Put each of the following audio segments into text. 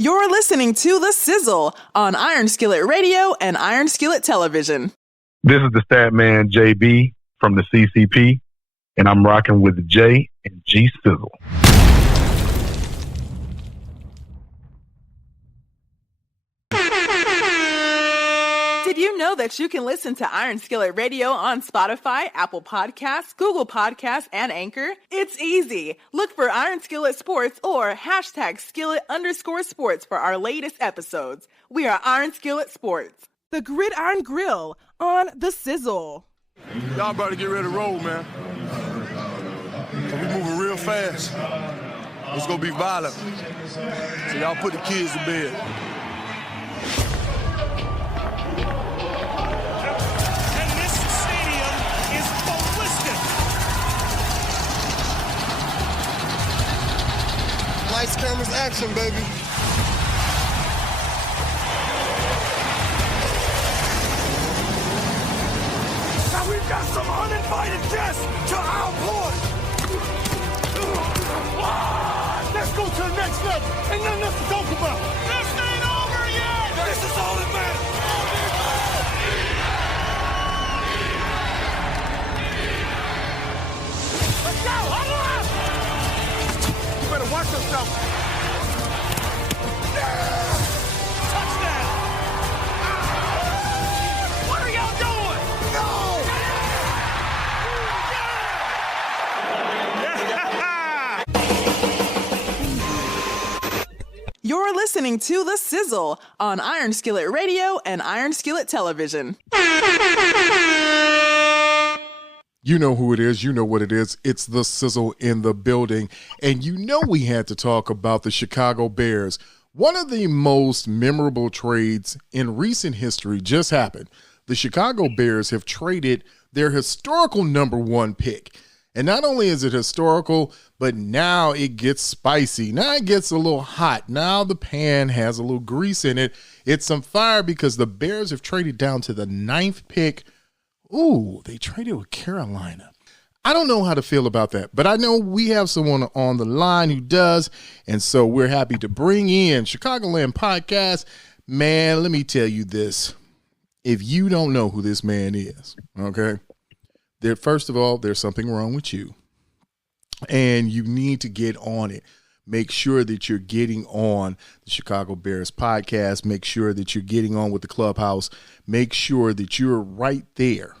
You're listening to The Sizzle on Iron Skillet Radio and Iron Skillet Television. This is the stat man, JB, from the CCP, and I'm rocking with J and G Sizzle. Did you know that you can listen to Iron Skillet Radio on Spotify, Apple Podcasts, Google Podcasts, and Anchor? It's easy. Look for Iron Skillet Sports or hashtag Skillet_sports for our latest episodes. We are Iron Skillet Sports. The Gridiron Grill on The Sizzle. Y'all about to get ready to roll, man. We moving real fast. It's gonna be violent. So y'all put the kids to bed. Lights, cameras, action, baby. Now we've got some uninvited guests to our board. Let's go to the next level. Ain't nothing else to talk about. This ain't over yet. This is all that matters. Let's go. You better watch yourself. Touchdown. What are y'all doing? No. You're listening to The Sizzle on Iron Skillet Radio and Iron Skillet Television. You know who it is. You know what it is. It's The Sizzle in the building. And you know we had to talk about the Chicago Bears. One of the most memorable trades in recent history just happened. The Chicago Bears have traded their historical #1 pick. And not only is it historical, but now it gets spicy. Now it gets a little hot. Now the pan has a little grease in it. It's some fire because the Bears have traded down to the 9th pick. Ooh, they traded with Carolina. I don't know how to feel about that, but I know we have someone on the line who does, and so we're happy to bring in Chicagoland Podcast. Man, let me tell you this. If you don't know who this man is, okay, first of all, there's something wrong with you, and you need to get on it. Make sure that you're getting on the Chicago Bears podcast. Make sure that you're getting on with the clubhouse. Make sure that you're right there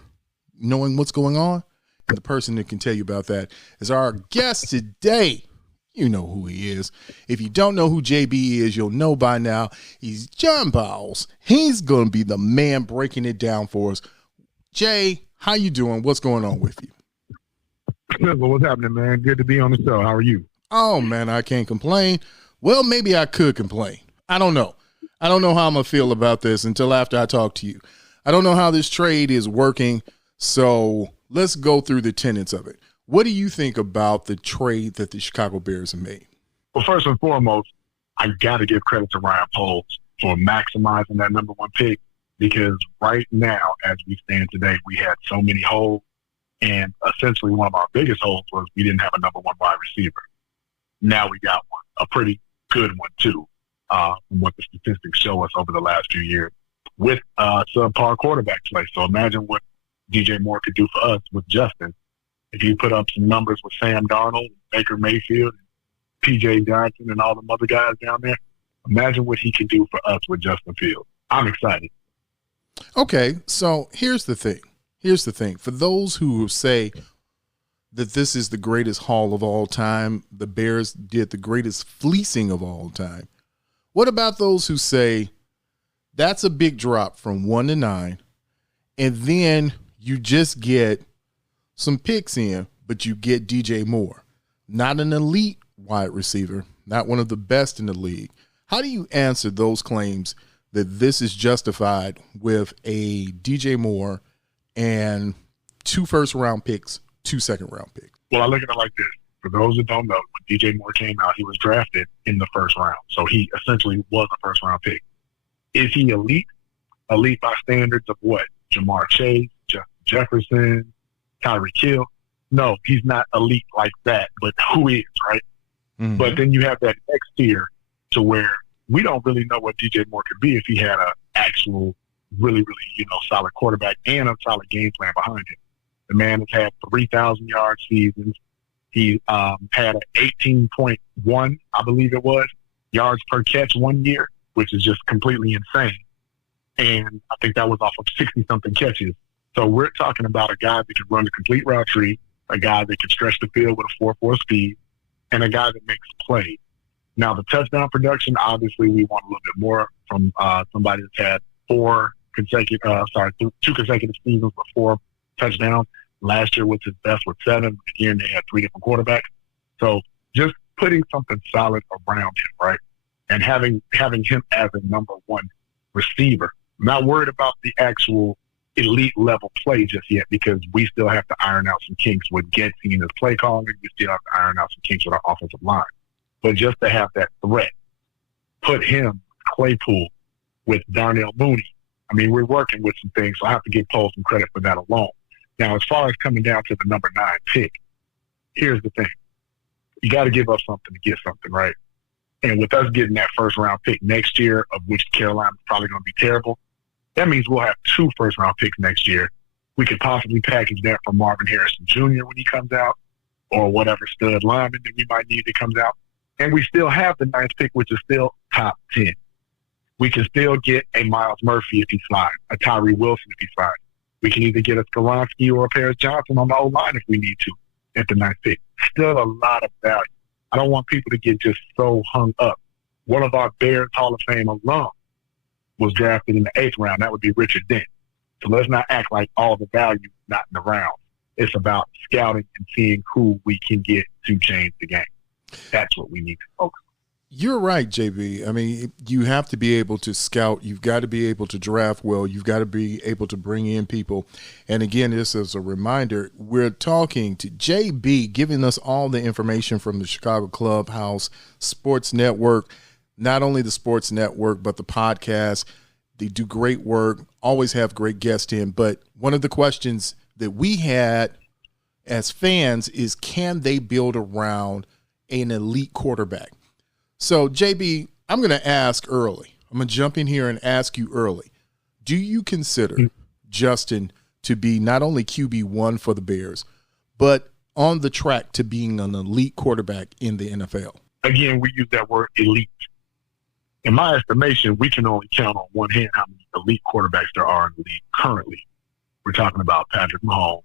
knowing what's going on. And the person that can tell you about that is our guest today. You know who he is. If you don't know who JB is, you'll know by now. He's John Bowles. He's going to be the man breaking it down for us. Jay, how you doing? What's going on with you? What's happening, man? Good to be on the show. How are you? Oh, man, I can't complain. Well, maybe I could complain. I don't know. I don't know how I'm going to feel about this until after I talk to you. I don't know how this trade is working, so let's go through the tenets of it. What do you think about the trade that the Chicago Bears have made? Well, first and foremost, I got to give credit to Ryan Poles for maximizing that #1 pick because right now, as we stand today, we had so many holes, and essentially one of our biggest holes was we didn't have a #1 wide receiver. Now we got one, a pretty good one too, from what the statistics show us over the last few years with subpar quarterback play. So imagine what DJ Moore could do for us with Justin. If you put up some numbers with Sam Darnold, Baker Mayfield, P.J. Johnson, and all the other guys down there, imagine what he can do for us with Justin Fields. I'm excited. Okay, so here's the thing. For those who say that this is the greatest haul of all time, the Bears did the greatest fleecing of all time. What about those who say that's a big drop from 1 to 9, and then you just get some picks in, but you get DJ Moore, not an elite wide receiver, not one of the best in the league. How do you answer those claims that this is justified with a DJ Moore and 2 first-round picks, 2 second-round picks? Well, I look at it like this. For those that don't know, when DJ Moore came out, he was drafted in the first round. So he essentially was a first-round pick. Is he elite? Elite by standards of what? Jamar Chase, Justin Jefferson, Tyreek Hill? No, he's not elite like that, but who is, right? Mm-hmm. But then you have that next tier to where we don't really know what DJ Moore could be if he had an actual really, really, solid quarterback and a solid game plan behind him. The man has had 3,000-yard seasons. He had an 18.1, I believe it was, yards per catch one year, which is just completely insane. And I think that was off of 60-something catches. So we're talking about a guy that can run the complete route tree, a guy that can stretch the field with a 4.4 speed, and a guy that makes plays. Now, the touchdown production, obviously, we want a little bit more from somebody that's had two consecutive seasons with 4 touchdowns. Last year was his best with 7. Again, they had 3 different quarterbacks. So just putting something solid around him, right, and having him as a number 1 receiver. I'm not worried about the actual elite level play just yet because we still have to iron out some kinks with Getty and his play calling. We still have to iron out some kinks with our offensive line. But just to have that threat, put him, Claypool, with Darnell Mooney. I mean, we're working with some things, so I have to give Poles some credit for that alone. Now, as far as coming down to the number 9 pick, here's the thing. You got to give up something to get something, right? And with us getting that first-round pick next year, of which Carolina's probably going to be terrible, that means we'll have 2 first-round picks next year. We could possibly package that for Marvin Harrison Jr. when he comes out, or whatever stud lineman that we might need that comes out. And we still have the 9th pick, which is still top 10. We can still get a Miles Murphy if he's fine, a Tyree Wilson if he's fine. We can either get a Skoronski or a Paris Johnson on the O-line if we need to at the 9th pick. Still a lot of value. I don't want people to get just so hung up. One of our Bears Hall of Fame alums was drafted in the 8th round. That would be Richard Dent. So let's not act like all the value is not in the round. It's about scouting and seeing who we can get to change the game. That's what we need to focus on. You're right, JB. I mean, you have to be able to scout. You've got to be able to draft well. You've got to be able to bring in people. And again, this is a reminder, we're talking to JB, giving us all the information from the Chicago Clubhouse Sports Network, not only the sports network, but the podcast. They do great work, always have great guests in. But one of the questions that we had as fans is, can they build around an elite quarterback? So, JB, I'm going to ask early. I'm going to jump in here and ask you early. Do you consider Justin to be not only QB1 for the Bears, but on the track to being an elite quarterback in the NFL? Again, we use that word elite. In my estimation, we can only count on one hand how many elite quarterbacks there are in the league currently. We're talking about Patrick Mahomes.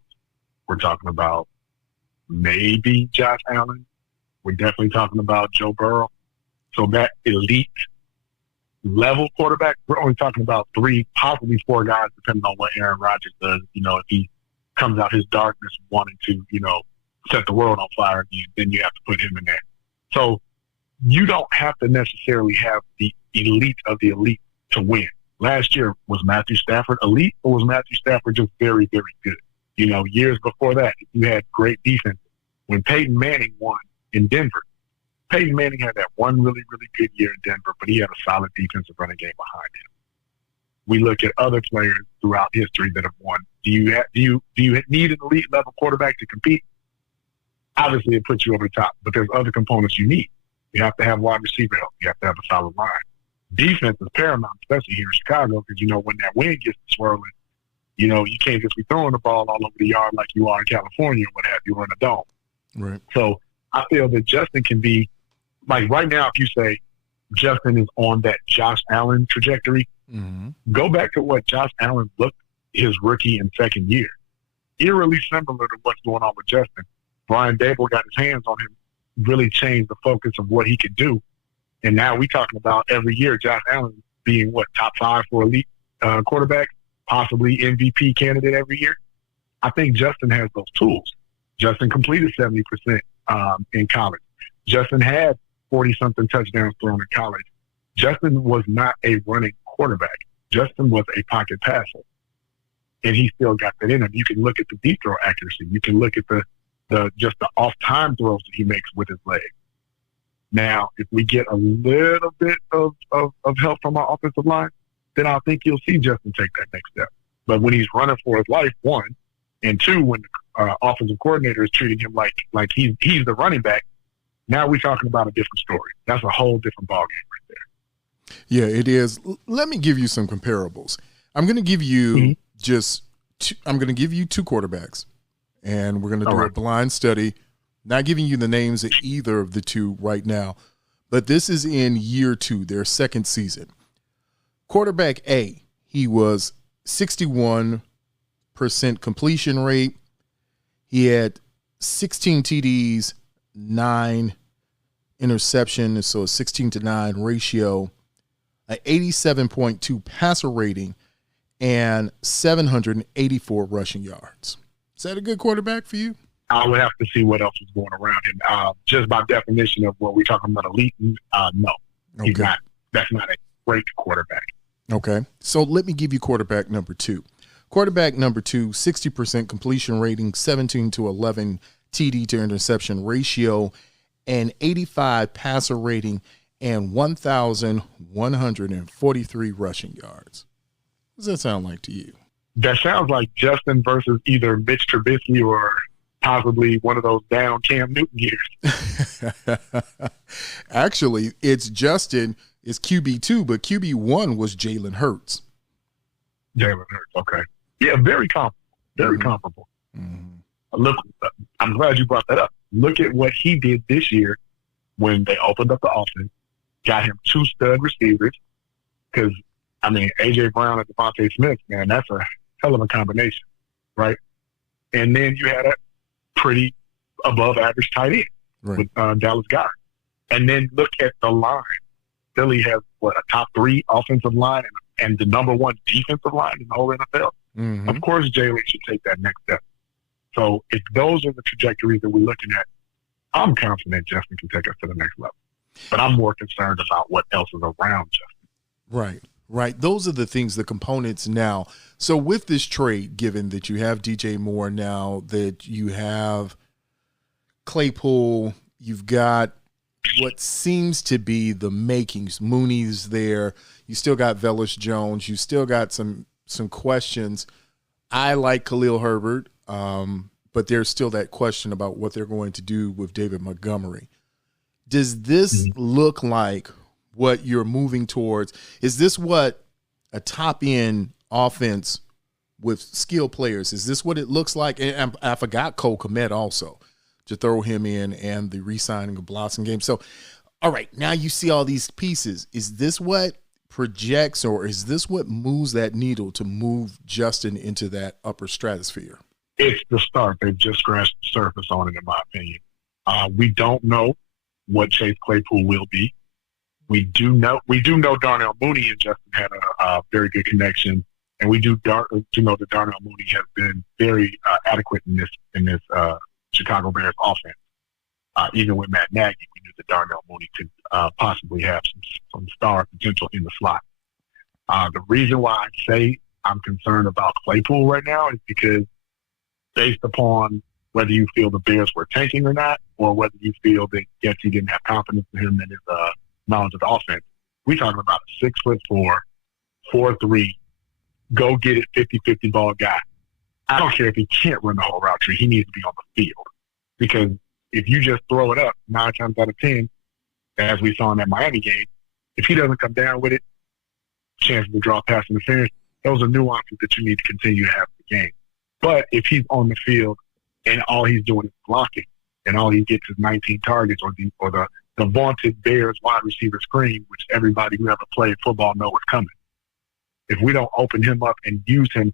We're talking about maybe Josh Allen. We're definitely talking about Joe Burrow. So that elite level quarterback, we're only talking about 3, possibly 4 guys, depending on what Aaron Rodgers does. If he comes out his darkness wanting to, set the world on fire again, then you have to put him in there. So you don't have to necessarily have the elite of the elite to win. Last year, was Matthew Stafford elite, or was Matthew Stafford just very, very good? Years before that, you had great defense. When Peyton Manning won in Denver, Peyton Manning had that one really, really good year in Denver, but he had a solid defensive running game behind him. We look at other players throughout history that have won. Do you need an elite level quarterback to compete? Obviously, it puts you over the top, but there's other components you need. You have to have wide receiver help. You have to have a solid line. Defense is paramount, especially here in Chicago, because when that wind gets swirling, you can't just be throwing the ball all over the yard like you are in California or what have you, or in a dome. Right. So I feel that Justin can be, like right now, if you say Justin is on that Josh Allen trajectory, go back to what Josh Allen looked his rookie and second year. Eerily similar to what's going on with Justin. Brian Dable got his hands on him, really changed the focus of what he could do. And now we're talking about every year Josh Allen being, top 5 for elite quarterback, possibly MVP candidate every year. I think Justin has those tools. Justin completed 70% in college. Justin had 40-something touchdowns thrown in college. Justin was not a running quarterback. Justin was a pocket passer. And he still got that in him. You can look at the deep throw accuracy. You can look at the off-time throws that he makes with his leg. Now, if we get a little bit of help from our offensive line, then I think you'll see Justin take that next step. But when he's running for his life, 1, and 2, when the offensive coordinator is treating him like he's the running back, now we're talking about a different story. That's a whole different ballgame right there. Yeah, it is. Let me give you some comparables. I'm going to give you I'm going to give you two quarterbacks, and we're going to do a blind study, not giving you the names of either of the two right now, but this is in year 2, their second season. Quarterback A, he was 61% completion rate. He had 16 TDs, 9 interceptions, so a 16-9 ratio, an 87.2 passer rating, and 784 rushing yards. Is that a good quarterback for you? I would have to see what else is going around him. Just by definition of what we're talking about elite, no. Okay. He's not. That's not a great quarterback. Okay. So let me give you quarterback number 2. Quarterback number 2, 60% completion rating, 17-11 TD to interception ratio, and 85 passer rating, and 1,143 rushing yards. What does that sound like to you? That sounds like Justin versus either Mitch Trubisky or possibly one of those down Cam Newton years. Actually, it's Justin is QB2, but QB1 was Jalen Hurts. Jalen Hurts, okay. Yeah, very comparable. Very comparable. Mm-hmm. Look, I'm glad you brought that up. Look at what he did this year when they opened up the offense, got him 2 stud receivers, because, I mean, A.J. Brown and Devontae Smith, man, that's a hell of a combination, right? And then you had a pretty above-average tight end with Dallas Goedert. And then look at the line. Philly has, a top 3 offensive line and the number 1 defensive line in the whole NFL. Mm-hmm. Of course, Jalen should take that next step. So if those are the trajectories that we're looking at, I'm confident Justin can take us to the next level. But I'm more concerned about what else is around Justin. Right. Those are the things, the components now. So with this trade, given that you have DJ Moore now, that you have Claypool, you've got what seems to be the makings. Mooney's there. You still got Velus Jones. You still got some questions. I like Khalil Herbert, but there's still that question about what they're going to do with David Montgomery. Does this look like what you're moving towards? Is this what a top-end offense with skilled players, is this what it looks like? And I forgot Cole Kmet also, to throw him in, and the re-signing of Blossom Game. So, all right, now you see all these pieces. Is this what projects, or is this what moves that needle to move Justin into that upper stratosphere? It's the start. They've just scratched the surface on it, in my opinion. We don't know what Chase Claypool will be. We do know Darnell Mooney and Justin had a very good connection, and we do know that Darnell Mooney has been very adequate in this Chicago Bears offense. Even with Matt Nagy, we knew that Darnell Mooney could possibly have some star potential in the slot. The reason why I say I'm concerned about Claypool right now is because based upon whether you feel the Bears were tanking or not, or whether you feel that yes, you didn't have confidence in him and his knowledge of the offense, we're talking about a 6'4", 4'3", go get it 50-50 ball guy. I don't care if he can't run the whole route tree. He needs to be on the field, because if you just throw it up 9 times out of 10, as we saw in that Miami game, if he doesn't come down with it, chances to draw pass interference, those are nuances that you need to continue to have in the game. But if he's on the field and all he's doing is blocking, and all he gets is 19 targets, or the vaunted Bears wide receiver screen, which everybody who ever played football knows what's coming. If we don't open him up and use him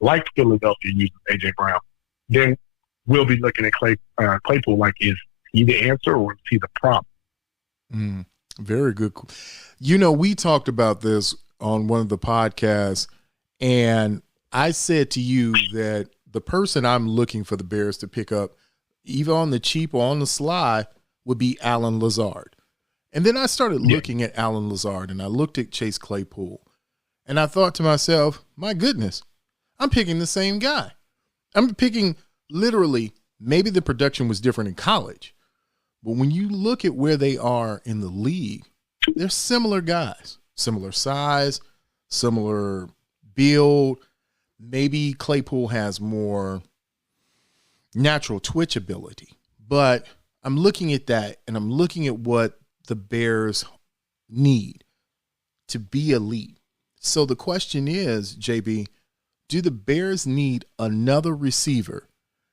like Philadelphia uses A.J. Brown, then we'll be looking at Claypool like, is he the answer or is he the problem? Very good. You know, we talked about this on one of the podcasts, and I said to you that the person I'm looking for the Bears to pick up, either on the cheap or on the sly, would be Allen Lazard. And then I started looking at Allen Lazard, and I looked at Chase Claypool, and I thought to myself, my goodness, I'm picking the same guy. I'm picking literally, maybe the production was different in college, but when you look at where they are in the league, they're similar guys, similar size, similar build. Maybe Claypool has more natural twitch ability, but I'm looking at that, and I'm looking at what the Bears need. to be elite. So the question is, JB, do the Bears need another receiver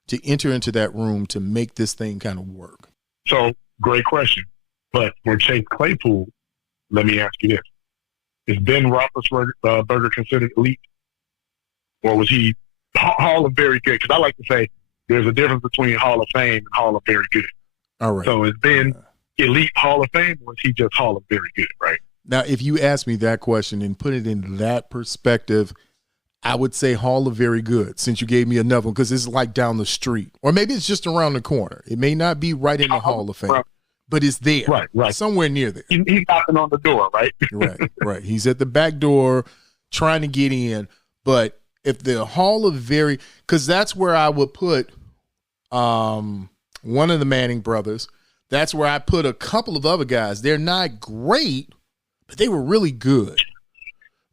to enter into that room to make this thing kind of work? So, great question. But for Chase Claypool, let me ask you this. Is Ben Roethlisberger considered elite? Or was he Hall of Very Good? Because I like to say there's a difference between Hall of Fame and Hall of Very Good. All right. So is Ben elite Hall of Fame, or is he just Hall of Very Good, right? Now, if you ask me that question and put it in that perspective, I would say Hall of Very Good, since you gave me another one, because it's like down the street. Or maybe it's just around the corner. It may not be right in the Hall of Fame, but it's there. Right. Somewhere near there. He's knocking on the door, right? Right. He's at the back door trying to get in. But if the Hall of Very, because that's where I would put one of the Manning brothers. That's where I put a couple of other guys. They're not great, but they were really good.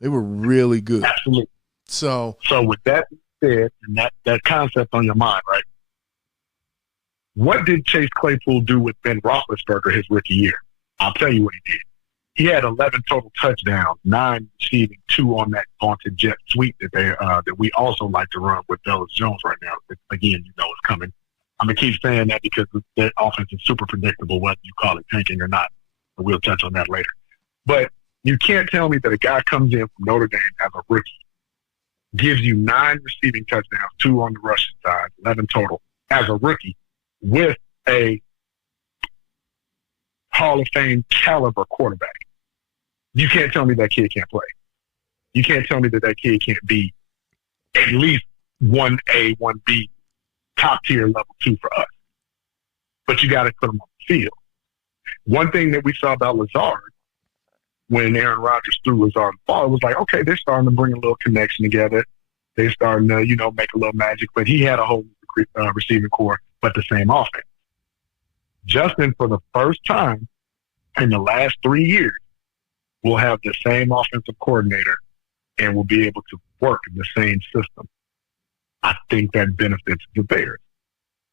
They were really good. Absolutely. So with that said, and that concept on your mind, right? What did Chase Claypool do with Ben Roethlisberger his rookie year? I'll tell you what he did. He had 11 total touchdowns, 9 receiving, 2 on that vaunted jet sweep that we also like to run with Velus Jones right now. Again, you know it's coming. I'm going to keep saying that because that offense is super predictable, whether you call it tanking or not. But we'll touch on that later. But you can't tell me that a guy comes in from Notre Dame as a rookie, gives you 9 receiving touchdowns, 2 on the rushing side, 11 total, as a rookie, with a Hall of Fame caliber quarterback. You can't tell me that kid can't play. You can't tell me that kid can't be at least 1A, 1B, top tier level 2 for us. But you got to put him on the field. One thing that we saw about Lazard when Aaron Rodgers threw Lazard the ball, it was like, okay, they're starting to bring a little connection together. They're starting to, make a little magic. But he had a whole receiving core, but the same offense. Justin, for the first time in the last 3 years, will have the same offensive coordinator and will be able to work in the same system. I think that benefits the Bears.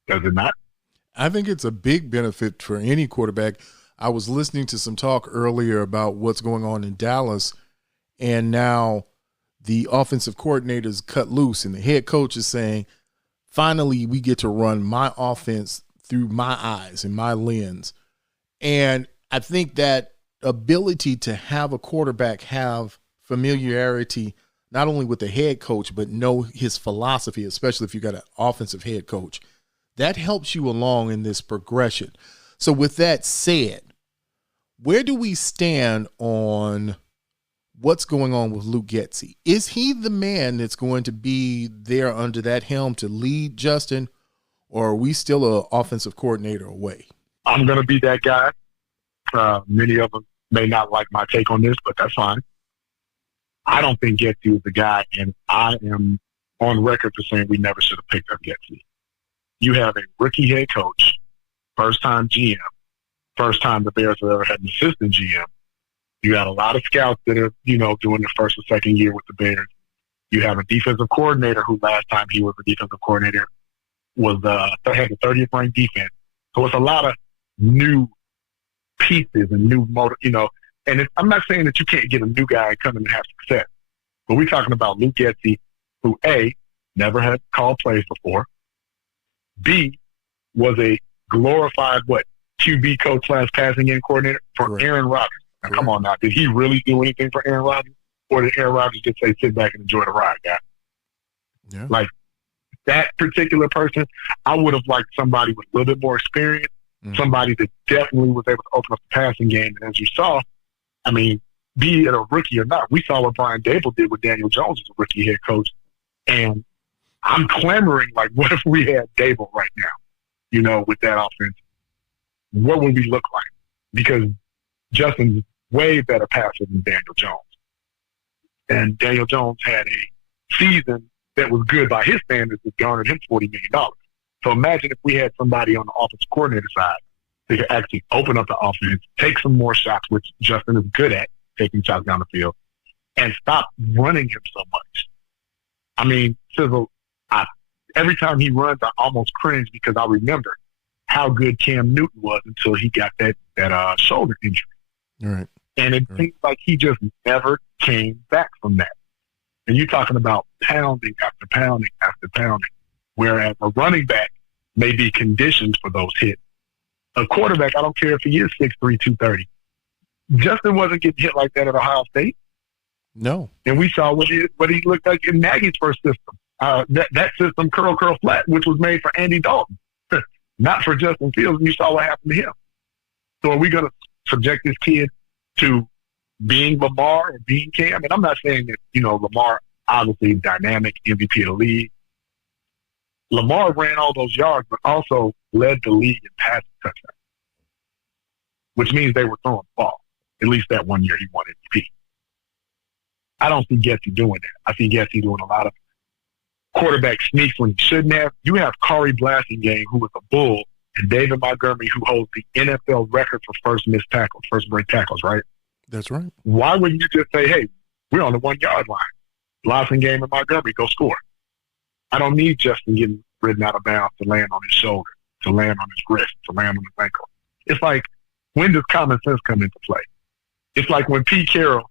Does it not? I think it's a big benefit for any quarterback. I was listening to some talk earlier about what's going on in Dallas, and now the offensive coordinator's cut loose, and the head coach is saying, finally, we get to run my offense through my eyes and my lens. And I think that ability to have a quarterback have familiarity not only with the head coach, but know his philosophy, especially if you got an offensive head coach, that helps you along in this progression. So with that said, where do we stand on what's going on with Luke Getsy? Is he the man that's going to be there under that helm to lead Justin, or are we still an offensive coordinator away? I'm going to be that guy. Many of them may not like my take on this, but that's fine. I don't think Getsy is the guy, and I am on record for saying we never should have picked up Getsy. You have a rookie head coach, first-time GM, first time the Bears have ever had an assistant GM. You got a lot of scouts that are, doing their first or second year with the Bears. You have a defensive coordinator who last time he was a defensive coordinator had the 30th ranked defense. So it's a lot of new pieces and new and I'm not saying that you can't get a new guy and come in and have success, but we're talking about Luke Getsy, who A, never had called plays before, B, was a glorified QB coach / passing game coordinator for Correct. Aaron Rodgers. Now, come on now, did he really do anything for Aaron Rodgers, or did Aaron Rodgers just say sit back and enjoy the ride, guy? Yeah. Like that particular person, I would have liked somebody with a little bit more experience, somebody that definitely was able to open up the passing game. And as you saw, I mean, be it a rookie or not, we saw what Brian Dable did with Daniel Jones as a rookie head coach. And I'm clamoring, like, what if we had Dable right now, with that offense? What would we look like? Because Justin's way better passer than Daniel Jones. And Daniel Jones had a season that was good by his standards that garnered him $40 million. So imagine if we had somebody on the offensive coordinator side that could actually open up the offense, take some more shots, which Justin is good at, taking shots down the field, and stop running him so much. I mean, SIZZLE, every time he runs, I almost cringe because I remember how good Cam Newton was until he got that shoulder injury. All right. And it seems like he just never came back from that. And you're talking about pounding after pounding after pounding, whereas a running back may be conditioned for those hits. A quarterback, I don't care if he is 6'3", 230. Justin wasn't getting hit like that at Ohio State. No. And we saw what he looked like in Nagy's first system. That system, curl, flat, which was made for Andy Dalton, not for Justin Fields. And you saw what happened to him. So are we going to subject this kid to being Lamar or being Cam? And I'm not saying that, Lamar, obviously dynamic MVP of the league. Lamar ran all those yards, but also led the league in passing touchdowns, which means they were throwing the ball. At least that one year he won MVP. I don't see Gessie doing that. I see Gessie doing a lot of quarterback sneaks when he shouldn't have. You have Corey Blasingame, who was a Bull, and David Montgomery, who holds the NFL record for first break tackles, right? That's right. Why wouldn't you just say, hey, we're on the 1 yard line. Blasingame and Montgomery, go score. I don't need Justin getting ridden out of bounds to land on his shoulder, to land on his wrist, to land on his ankle. It's like, when does common sense come into play? It's like when Pete Carroll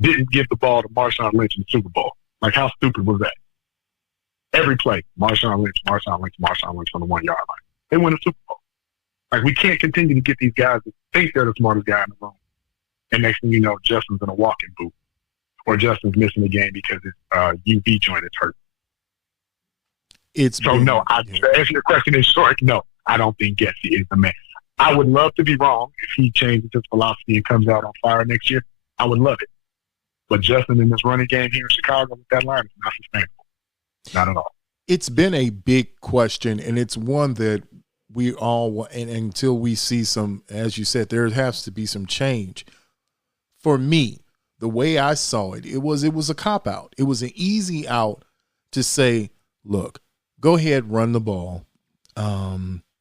didn't give the ball to Marshawn Lynch in the Super Bowl. Like, how stupid was that? Every play, Marshawn Lynch on the 1 yard line. They win the Super Bowl. Like, we can't continue to get these guys that think they're the smartest guy in the room. And next thing you know, Justin's in a walking boot. Or Justin's missing the game because his UV joint is hurt. To answer your question in short, no, I don't think Gessie is the man. I would love to be wrong if he changes his philosophy and comes out on fire next year. I would love it. But Justin in this running game here in Chicago with that line is not sustainable. Not at all. It's been a big question, and it's one that we all – and until we see some, as you said, there has to be some change. For me, the way I saw it, it was a cop-out. It was an easy out to say, look, go ahead, run the ball.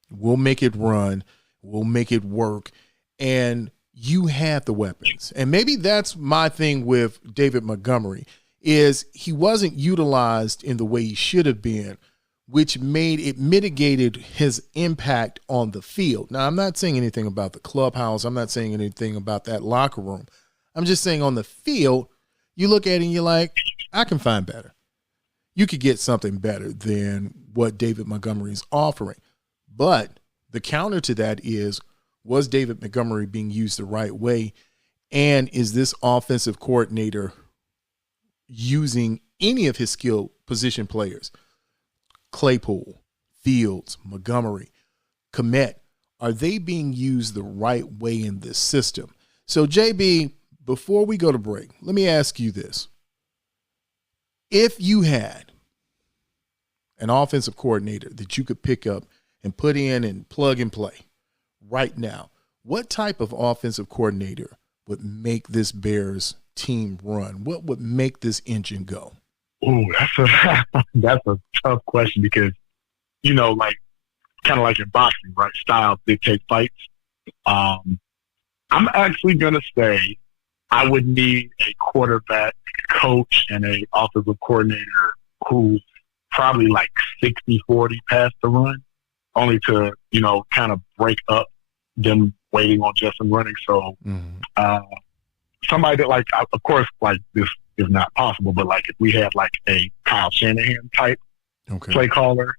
We'll make it run. We'll make it work. And you had the weapons. And maybe that's my thing with David Montgomery is he wasn't utilized in the way he should have been, which mitigated his impact on the field. Now, I'm not saying anything about the clubhouse. I'm not saying anything about that locker room. I'm just saying on the field, you look at it and you're like, I can find better. You could get something better than what David Montgomery is offering. But the counter to that is, was David Montgomery being used the right way? And is this offensive coordinator using any of his skill position players? Claypool, Fields, Montgomery, Kmet, are they being used the right way in this system? So, JB, before we go to break, let me ask you this. If you had an offensive coordinator that you could pick up and put in and plug and play right now, what type of offensive coordinator would make this Bears team run? What would make this engine go? Ooh, that's a tough question because, like kind of like in boxing, right? Styles dictate fights. I'm actually going to say I would need a quarterback coach and a offensive coordinator who's probably like 60-40 pass to run, only to, kind of break up them waiting on Justin running. So somebody that, like, of course, like this is not possible, but like if we had like a Kyle Shanahan type play caller,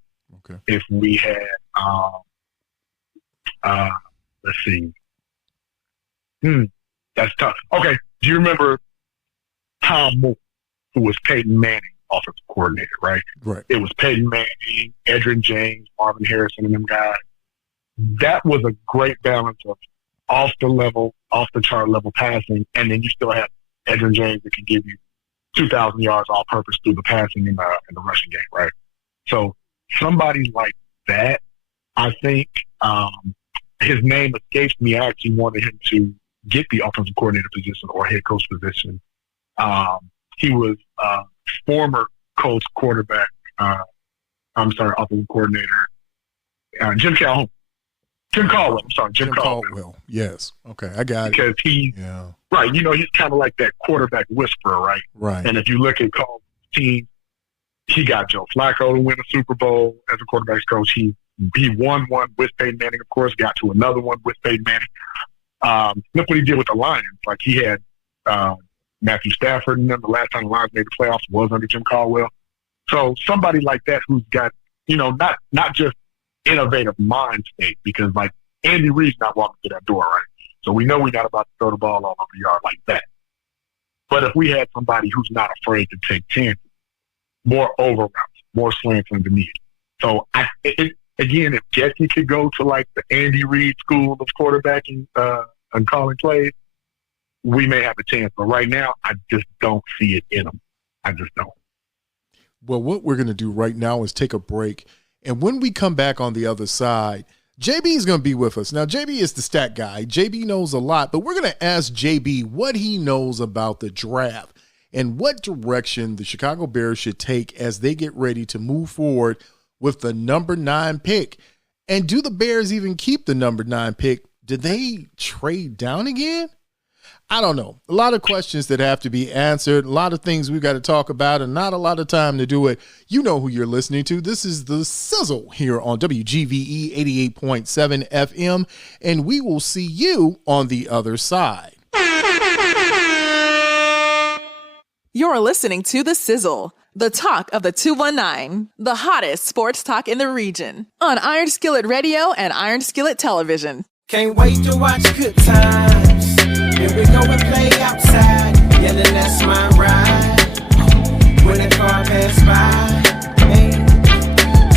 if we had, let's see, that's tough. Okay, do you remember Tom Moore, who was Peyton Manning offensive coordinator, right? Right. It was Peyton Manning, Edgerrin James, Marvin Harrison, and them guys. That was a great balance of off the chart level passing, and then you still have Edgerrin James that can give you 2,000 yards all purpose through the passing and the rushing game, right? So somebody like that, I think his name escapes me. I actually wanted him to get the offensive coordinator position or head coach position. He was former Colts quarterback, offensive coordinator, Jim Calhoun. Jim Caldwell. I'm sorry, Jim Caldwell. Yes. Okay, I got because it. Right, he's kind of like that quarterback whisperer, right? Right. And if you look at Caldwell's team, he got Joe Flacco to win a Super Bowl as a quarterback's coach. He won one with Peyton Manning, of course, got to another one with Peyton Manning. Look what he did with the Lions. Like, he had Matthew Stafford and them. The last time the Lions made the playoffs was under Jim Caldwell. So somebody like that who's got, not just innovative mind state, because, like, Andy Reid's not walking through that door, right? So we know we're not about to throw the ball all over the yard like that. But if we had somebody who's not afraid to take chances, more over routes, more slants underneath. So, again, if Jesse could go to, like, the Andy Reid school of quarterbacking and calling plays, we may have a chance. But right now, I just don't see it in them. I just don't. Well, what we're going to do right now is take a break. And when we come back on the other side, JB is going to be with us. Now, JB is the stat guy. JB knows a lot, but we're going to ask JB what he knows about the draft and what direction the Chicago Bears should take as they get ready to move forward with the number 9 pick. And do the Bears even keep the number 9 pick? Did they trade down again? I don't know. A lot of questions that have to be answered. A lot of things we've got to talk about and not a lot of time to do it. You know who you're listening to. This is the Sizzle here on WGVE 88.7 FM, and we will see you on the other side. You're listening to The Sizzle, the talk of the 219, the hottest sports talk in the region, on Iron Skillet Radio and Iron Skillet Television. Can't wait to watch good times. Here we go and play outside, yelling that's my ride. When the car pass by, hey.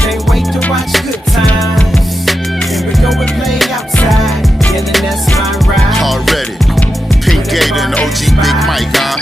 Can't wait to watch good times. Here we go and play outside, yelling that's my ride. Already, Pink Gator and OG Big Mike, huh?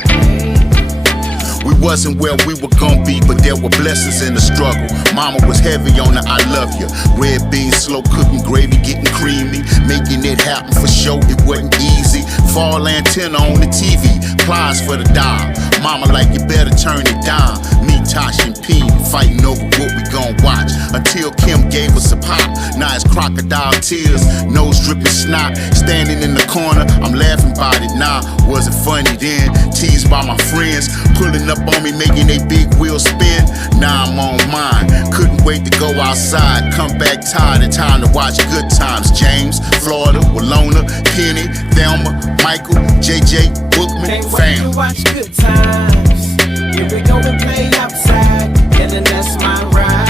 We wasn't where we were gonna be, but there were blessings in the struggle. Mama was heavy on the I love you. Red beans, slow cooking, gravy getting creamy. Making it happen for sure, it wasn't easy. Fall antenna on the TV, plies for the dial. Mama like, you better turn it down. Me, Tosh, and P fighting over what we gon' watch. Until Kim gave us a pop. Now it's crocodile tears, nose dripping snot. Standing in the corner, I'm laughing about it now. Was it funny then? Teased by my friends, pulling up on me, making they big wheel spin. Now I'm on mine. Couldn't wait to go outside. Come back tired and time to watch good times. James, Florida, Walona, Penny, Thelma, Michael, JJ, Bookman, Can't wait fam. to watch good times. Here we go and play outside, yelling that's my ride.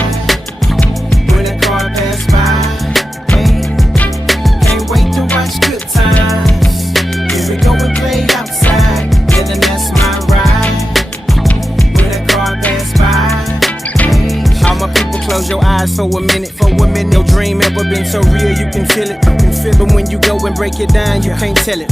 When the car pass by, hey. Can't wait to watch good times. Here we go and play outside, yelling that's my ride. When the car pass by, hey. All my people, close your eyes for a minute. No dream ever been so real, you can feel it. But when you go and break it down, you can't tell it.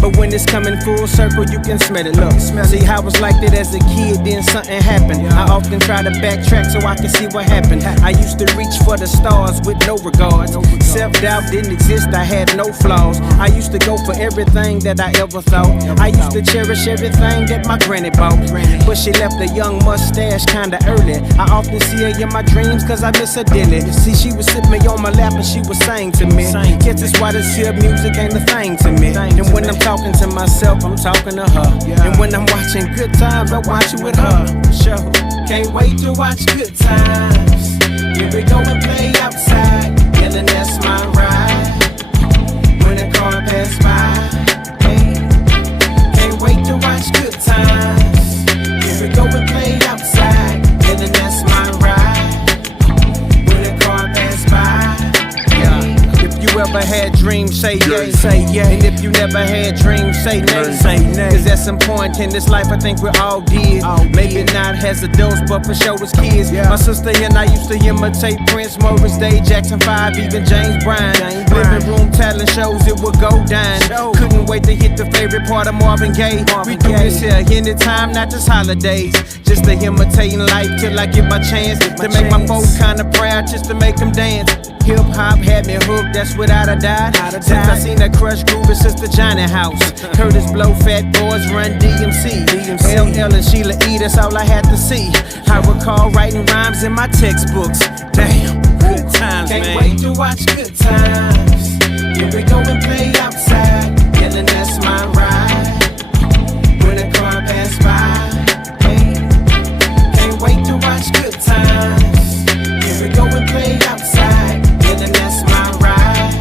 But when it's coming full circle, you can smell it. Look, see how I was like that as a kid, then something happened. I often try to backtrack so I can see what happened. I used to reach for the stars with no regards. Self-doubt didn't exist, I had no flaws. I used to go for everything that I ever thought. I used to cherish everything that my granny bought. But she left a young mustache kinda early. I often see her in my dreams cause I miss her dearly. See, she would sit me on my lap and she would sing to me. Guess that's why this here music ain't a thing to me. And when I'm talking to myself, I'm talking to her. And when I'm watching good times, I watch it with her. Sure. Can't wait to watch good times. Here we go and play outside, yelling that's my ride. When the car pass by, hey. Can't wait to watch good times. Here we go and play outside, yelling that's my ride. When the car pass by, yeah. If you ever had dreams, say yay, say yay. And if you never had dreams, say nay, say nay. Cause at some point in this life, I think we all did. Maybe not as adults, but for sure as kids. My sister and I used to imitate Prince, Morris Day, Jackson 5, even James Brown. Living room talent shows, it would go down. Couldn't wait to hit the favorite part of Marvin Gaye. We do this here anytime, not just holidays. Just to imitating life till I get my chance. To make my folks kinda proud, just to make them dance. Hip hop had me hooked, that's without a doubt. Since I seen that Crush Groove, it's Sister Johnny House. Curtis Blow, Fat Boys, Run DMC. LL and Sheila E, that's all I had to see. I recall writing rhymes in my textbooks. Damn, good times, man. Can't wait to watch good times. Here we go and play outside, yelling that's my ride. When the car pass by, hey. Can't wait to watch good times. Here we go and play outside, yelling that's my ride.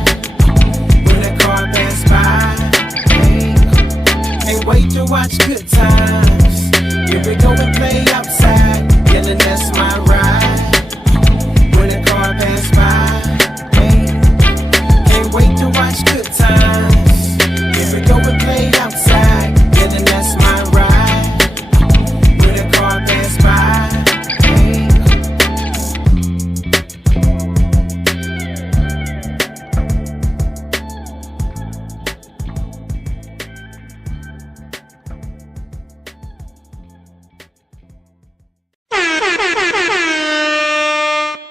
When the car pass by. Here we go and play outside, yelling that's my ride. When a car pass by, hey, can't wait to watch good times. Here we go and play outside, yelling that's my ride. When a car pass by, hey.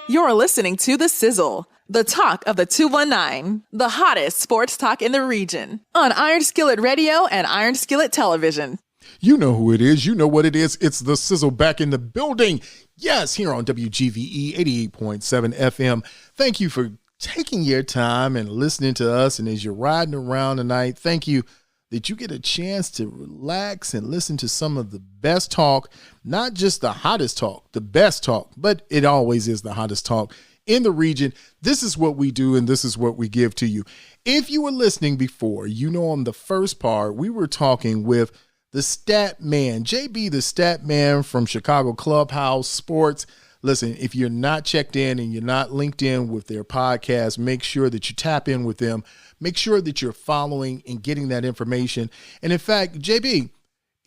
You're listening to The Sizzle, the talk of the 219, the hottest sports talk in the region, on Iron Skillet Radio and Iron Skillet Television. You know who it is. You know what it is. It's The Sizzle back in the building. Yes, here on WGVE 88.7 FM. Thank you for taking your time and listening to us. And as you're riding around tonight, thank you that you get a chance to relax and listen to some of the best talk, not just the hottest talk, the best talk, but it always is the hottest talk in the region. This is what we do, and this is what we give to you. If you were listening before, you know on the first part, we were talking with the stat man, JB, the stat man from Chicago Clubhouse Sports. Listen, if you're not checked in and you're not linked in with their podcast, make sure that you tap in with them. Make sure that you're following and getting that information. And in fact, JB,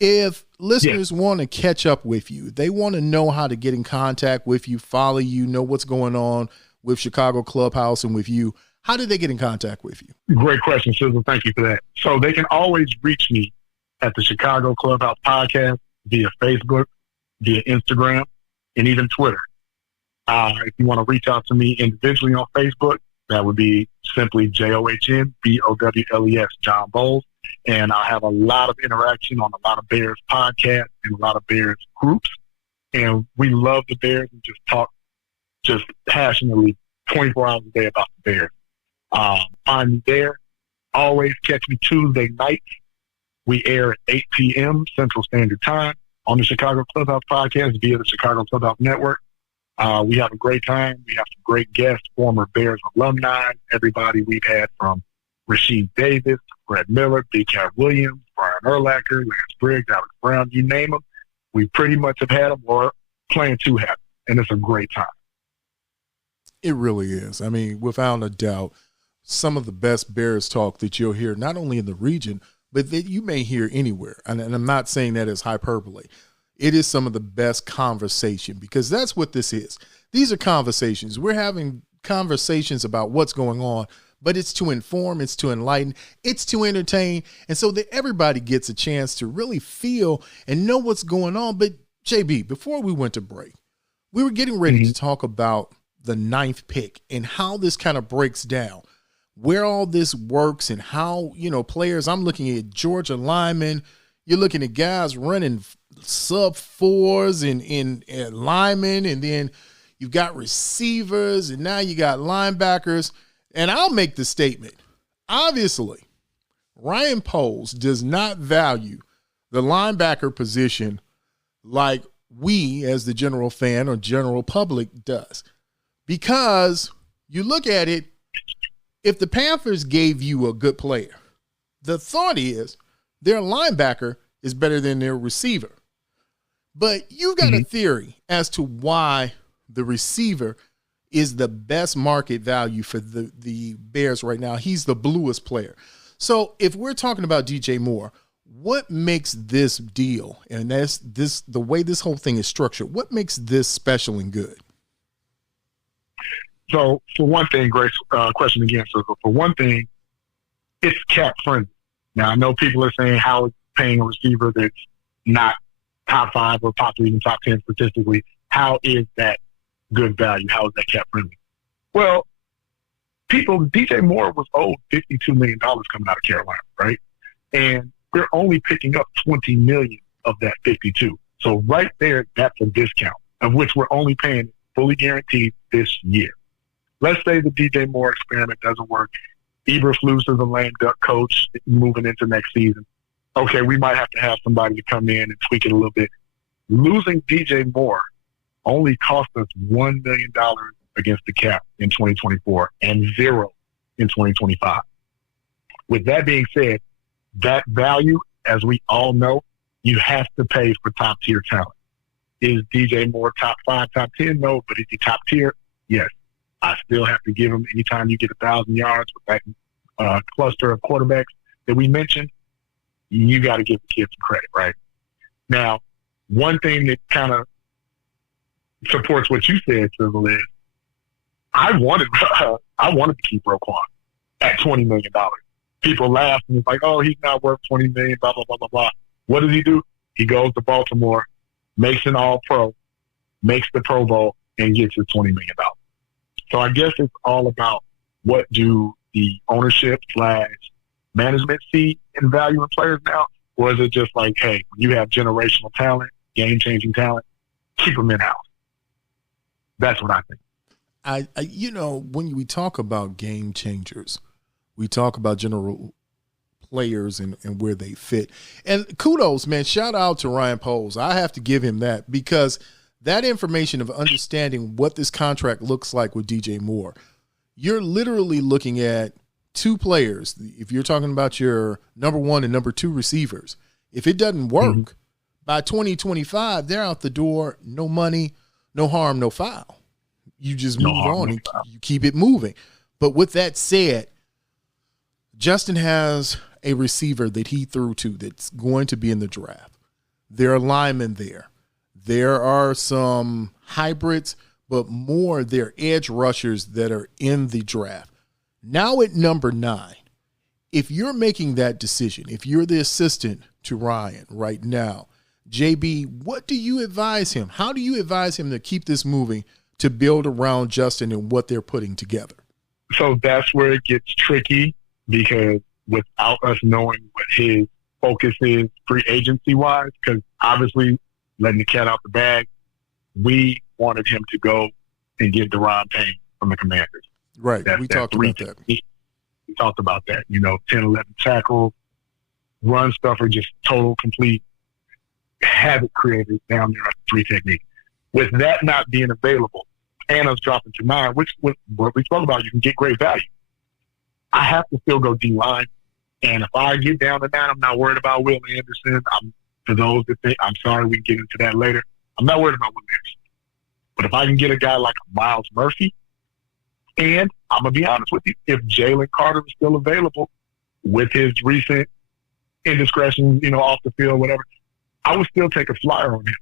if listeners want to catch up with you, they want to know how to get in contact with you, follow you, know what's going on with Chicago Clubhouse and with you, how do they get in contact with you? Great question, Sizzle. Thank you for that. So they can always reach me at the Chicago Clubhouse Podcast via Facebook, via Instagram, and even Twitter. If you want to reach out to me individually on Facebook, that would be simply JOHNBOWLES, John Bowles. And I have a lot of interaction on a lot of Bears podcasts and a lot of Bears groups. And we love the Bears and just talk just passionately 24 hours a day about the Bears. Find me there. Always catch me Tuesday nights. We air at 8 p.m. Central Standard Time on the Chicago Clubhouse Podcast via the Chicago Clubhouse Network. We have a great time. We have some great guests, former Bears alumni, everybody we've had from Rasheed Davis, Brett Miller, B. Cat Williams, Brian Urlacher, Lance Briggs, Alex Brown, you name them. We pretty much have had them or plan to have them, and it's a great time. It really is. I mean, without a doubt, some of the best Bears talk that you'll hear, not only in the region, but that you may hear anywhere. And I'm not saying that as hyperbole. It is some of the best conversation, because that's what this is. These are conversations. We're having conversations about what's going on, but it's to inform, it's to enlighten, it's to entertain, and so that everybody gets a chance to really feel and know what's going on. But JB, before we went to break, we were getting ready to talk about the 9th pick and how this kind of breaks down, where all this works and how, you know, players, I'm looking at Georgia linemen, you're looking at guys running sub fours and linemen, and then you've got receivers, and now you got linebackers. And I'll make the statement, obviously, Ryan Poles does not value the linebacker position like we as the general fan or general public does. Because you look at it, if the Panthers gave you a good player, the thought is their linebacker is better than their receiver. But you've got a theory as to why the receiver is the best market value for the Bears right now. He's the bluest player. So if we're talking about DJ Moore, what makes this deal, and that's this the way this whole thing is structured, what makes this special and good? So for one thing, great question again. So for one thing, it's cap friendly. Now I know people are saying how is paying a receiver that's not top 5 or possibly even top 10 statistically, how is that good value? How is that cap friendly? Well, DJ Moore was owed $52 million coming out of Carolina, right? And we're only picking up $20 million of that 52. So right there, that's a discount, of which we're only paying fully guaranteed this year. Let's say the DJ Moore experiment doesn't work. Eberflus is a lame duck coach moving into next season. Okay, we might have to have somebody to come in and tweak it a little bit. Losing DJ Moore only cost us $1 million against the cap in 2024 and $0 in 2025. With that being said, that value, as we all know, You have to pay for top-tier talent. Is DJ Moore top 5, top 10? No, but is he top tier? Yes. I still have to give him, anytime you get 1,000 yards with that cluster of quarterbacks that we mentioned, you got to give the kid some credit, right? Now, one thing that kind of supports what you said, Sizzle, is I wanted to keep Roquan at $20 million. People laugh and it's like, oh, he's not worth $20 million, blah, blah, blah, blah, blah. What does he do? He goes to Baltimore, makes an All-Pro, makes the Pro Bowl, and gets his $20 million. So I guess it's all about what do the ownership / management see in value in players now? Or is it just like, hey, when you have generational talent, game-changing talent, keep them in-house? That's what I think. When we talk about game changers, we talk about general players and where they fit. And kudos, man, shout out to Ryan Poles. I have to give him that, because that information of understanding what this contract looks like with DJ Moore, you're literally looking at two players. If you're talking about your number 1 and number 2 receivers, if it doesn't work, by 2025, they're out the door, no money, no harm, no foul. You just move on and you keep it moving. But with that said, Justin has a receiver that he threw to that's going to be in the draft. There are linemen there. There are some hybrids, but more they're edge rushers that are in the draft. Now at number 9, if you're making that decision, if you're the assistant to Ryan right now, JB, what do you advise him? How do you advise him to keep this moving, to build around Justin and what they're putting together? So that's where it gets tricky, because without us knowing what his focus is free agency-wise, because obviously letting the cat out the bag, we wanted him to go and get Deron Payne from the Commanders. Right. We talked about that. We talked about that. 10, 11 tackles, run stuffer, just total, complete havoc created down there at the 3 technique. With that not being available and us dropping to 9, which was what we spoke about, you can get great value. I have to still go D-line. And if I get down to 9, I'm not worried about Will Anderson. For those that think, I'm sorry, we can get into that later. I'm not worried about Will Anderson. But if I can get a guy like Miles Murphy, and I'm going to be honest with you, if Jalen Carter is still available with his recent indiscretions, off the field, whatever, I would still take a flyer on him.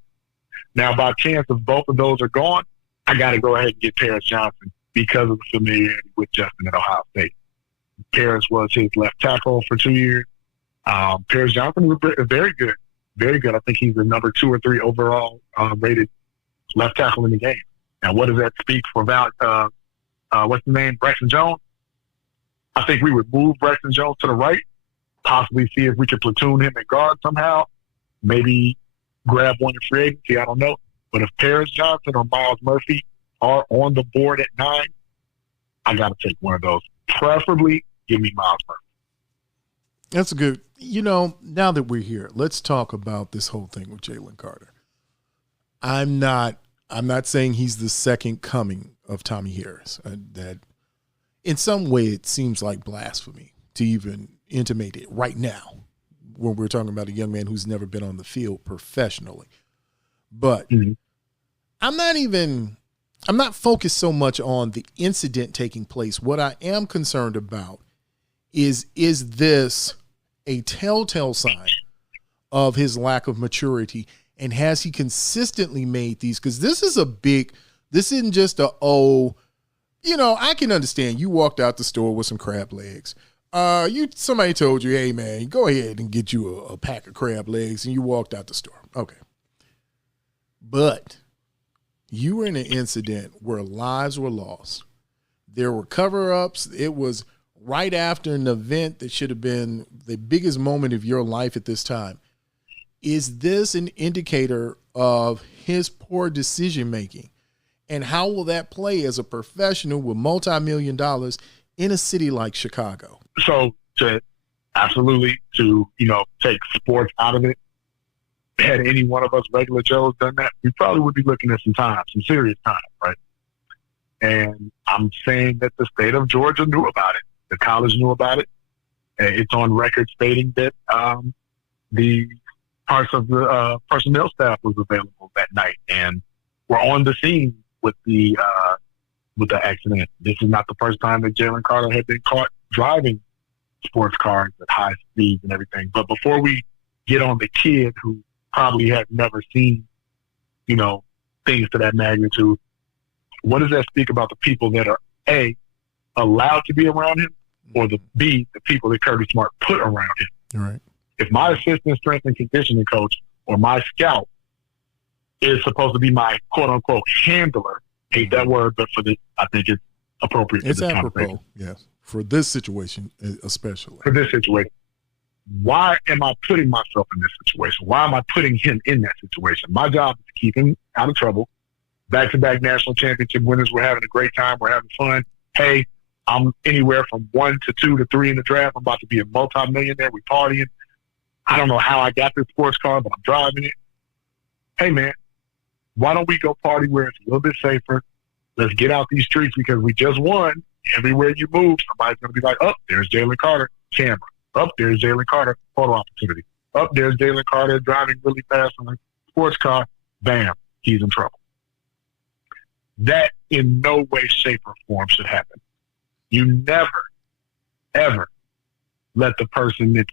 Now, by chance, if both of those are gone, I got to go ahead and get Paris Johnson because of the familiarity with Justin at Ohio State. Paris was his left tackle for 2 years. Paris Johnson was very good. Very good. I think he's the number 2 or 3 overall rated left tackle in the game. Now, what does that speak for what's the name? Braxton Jones? I think we would move Braxton Jones to the right, possibly see if we could platoon him at guard somehow, maybe grab one in free agency. I don't know. But if Paris Johnson or Miles Murphy are on the board at 9, I got to take one of those. Preferably, give me Miles Murphy. That's a good, now that we're here, let's talk about this whole thing with Jalen Carter. I'm not saying he's the second coming of Tommy Harris. That in some way it seems like blasphemy to even intimate it right now when we're talking about a young man who's never been on the field professionally. But I'm not focused so much on the incident taking place. What I am concerned about is this a telltale sign of his lack of maturity? And has he consistently made these? Because this isn't just I can understand you walked out the store with some crab legs. Somebody told you, hey man, go ahead and get you a pack of crab legs, and you walked out the store. Okay. But you were in an incident where lives were lost. There were cover-ups. It was right after an event that should have been the biggest moment of your life at this time. Is this an indicator of his poor decision-making? And how will that play as a professional with multi-million dollars in a city like Chicago? So to take sports out of it, had any one of us regular Joes done that, we probably would be looking at some serious time, right? And I'm saying that the state of Georgia knew about it. The college knew about it. It's on record stating that the parts of the personnel staff was available that night and were on the scene with the accident. This is not the first time that Jalen Carter had been caught driving sports cars at high speeds and everything. But before we get on the kid who probably had never seen, things to that magnitude, what does that speak about the people that are, A, allowed to be around him, or the people that Kirby Smart put around him? Right. If my assistant strength and conditioning coach or my scout is supposed to be my quote-unquote handler, hate that word, but I think it's appropriate. It's apropos, yes, for this situation especially. For this situation. Why am I putting myself in this situation? Why am I putting him in that situation? My job is to keep him out of trouble. Back-to-back national championship winners. We're having a great time. We're having fun. Hey, I'm anywhere from 1 to 2 to 3 in the draft. I'm about to be a multi-millionaire. We partying. I don't know how I got this sports car, but I'm driving it. Hey, man, why don't we go party where it's a little bit safer? Let's get out these streets because we just won. Everywhere you move, somebody's going to be like, oh, there's Jalen Carter, camera. Up there's Jalen Carter, photo opportunity. Up there's Jalen Carter driving really fast on a sports car. Bam, he's in trouble. That in no way, shape, or form should happen. You never, ever let the person that's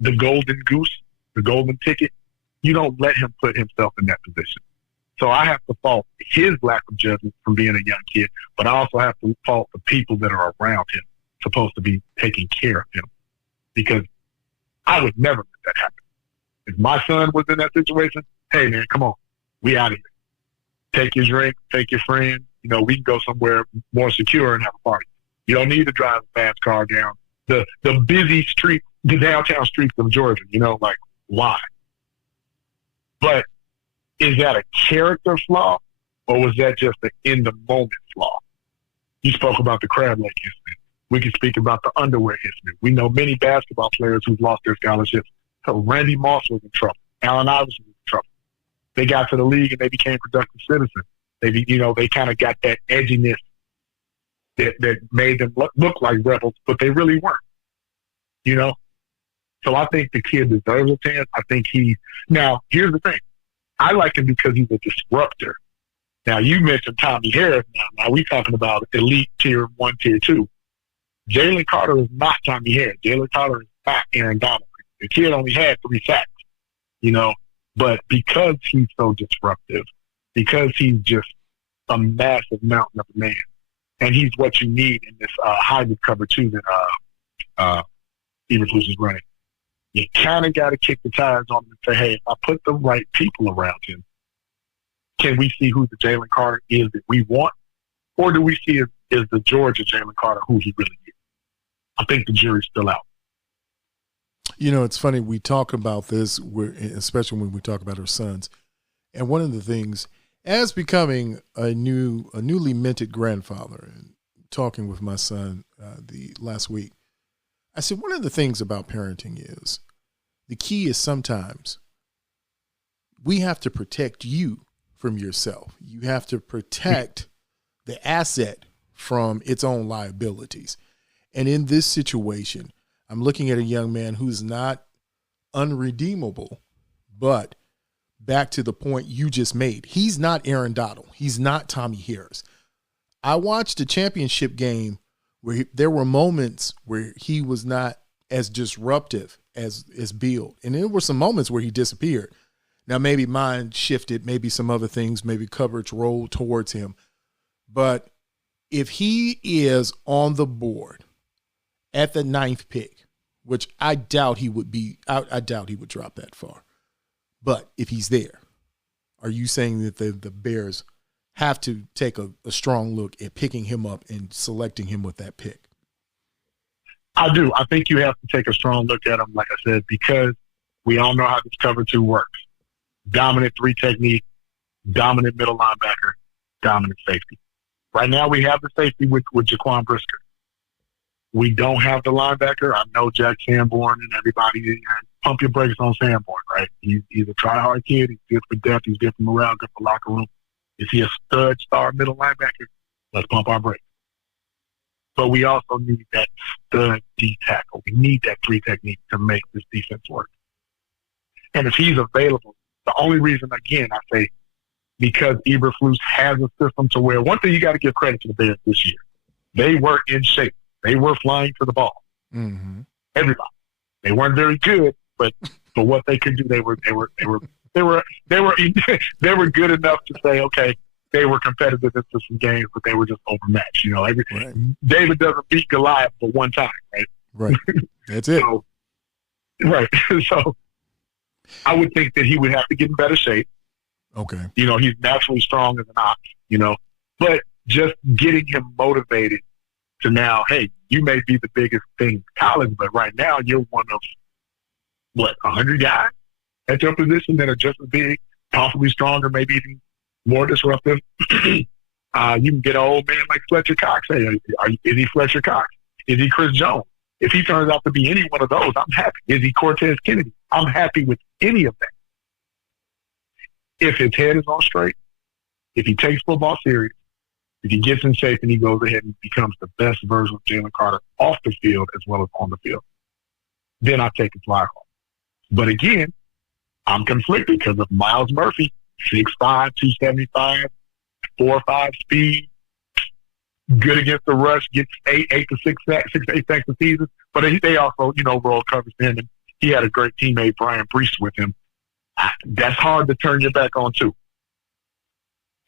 the golden goose, the golden ticket, you don't let him put himself in that position. So I have to fault his lack of judgment from being a young kid, but I also have to fault the people that are around him, supposed to be taking care of him. Because I would never let that happen. If my son was in that situation, hey, man, come on. We out of here. Take your drink, take your friend. We can go somewhere more secure and have a party. You don't need to drive a fast car down the busy street, the downtown streets of Georgia. Why? But is that a character flaw, or was that just an in-the-moment flaw? You spoke about the crab leg incident. We can speak about the underwear incident. We know many basketball players who've lost their scholarships. So Randy Moss was in trouble. Allen Iverson was in trouble. They got to the league and they became productive citizens. They kind of got that edginess that made them look like rebels, but they really weren't. So I think the kid deserves a chance. I think now, here's the thing. I like him because he's a disruptor. Now, you mentioned Tommy Harris. Now we're talking about elite tier 1, tier 2. Jalen Carter is not Tommy Harris. Jalen Carter is not Aaron Donald. The kid only had 3 sacks, but because he's so disruptive, because he's just a massive mountain of a man, and he's what you need in this hybrid cover 2 that Eberflus is running. You kind of got to kick the tires on him and say, hey, if I put the right people around him, can we see who the Jalen Carter is that we want? Or do we see is the Georgia Jalen Carter who he really is? I think the jury's still out. It's funny. We talk about this, especially when we talk about our sons. And one of the things, as becoming a newly minted grandfather, and talking with my son the last week, I said one of the things about parenting is the key is sometimes we have to protect you from yourself. You have to protect the asset from its own liabilities. And in this situation, I'm looking at a young man who's not unredeemable, but back to the point you just made, he's not Aaron Donald. He's not Tommy Harris. I watched a championship game where there were moments where he was not as disruptive as Beal. And there were some moments where he disappeared. Now, maybe mine shifted, maybe some other things, maybe coverage rolled towards him. But if he is on the board at the 9th pick, which I doubt he would be, I doubt he would drop that far. But if he's there, are you saying that the Bears have to take a strong look at picking him up and selecting him with that pick? I do. I think you have to take a strong look at him, like I said, because we all know how this cover 2 works. Dominant 3 technique, dominant middle linebacker, dominant safety. Right now we have the safety with Jaquan Brisker. We don't have the linebacker. I know Jack Sanborn and everybody, pump your brakes on Sanborn, right? He's a try-hard kid. He's good for depth. He's good for morale, good for locker room. Is he a stud star middle linebacker? Let's pump our brakes. But we also need that stud D tackle. We need that 3 technique to make this defense work. And if he's available, the only reason, again, I say, because Eberflus has a system to where one thing you got to give credit to the Bears this year. They were in shape. They were flying for the ball. Mm-hmm. Everybody. They weren't very good, but for what they could do, they were good enough to say, okay, they were competitive in some games, but they were just overmatched. You know, Right. David doesn't beat Goliath for one time, right? Right. That's it. So, right. So I would think that he would have to get in better shape. Okay. You know, he's naturally strong as an ox, you know, but just getting him motivated to now, hey, you may be the biggest thing in college, but right now you're one of, 100 guys at your position that are just as big, possibly stronger, maybe even more disruptive. You can get an old man like Fletcher Cox. Hey, is he Fletcher Cox? Is he Chris Jones? If he turns out to be any one of those, I'm happy. Is he Cortez Kennedy? I'm happy with any of that. If his head is on straight, if he takes football serious, if he gets in shape and he goes ahead and becomes the best version of Jalen Carter off the field as well as on the field, then I take a fly home. But again, I'm conflicted because of Miles Murphy, 6'5", 275, 4.5 speed, good against the rush, gets 8 to 6 sacks a season. But they also, roll covers to him, and he had a great teammate, Brian Brees, with him. That's hard to turn your back on, too.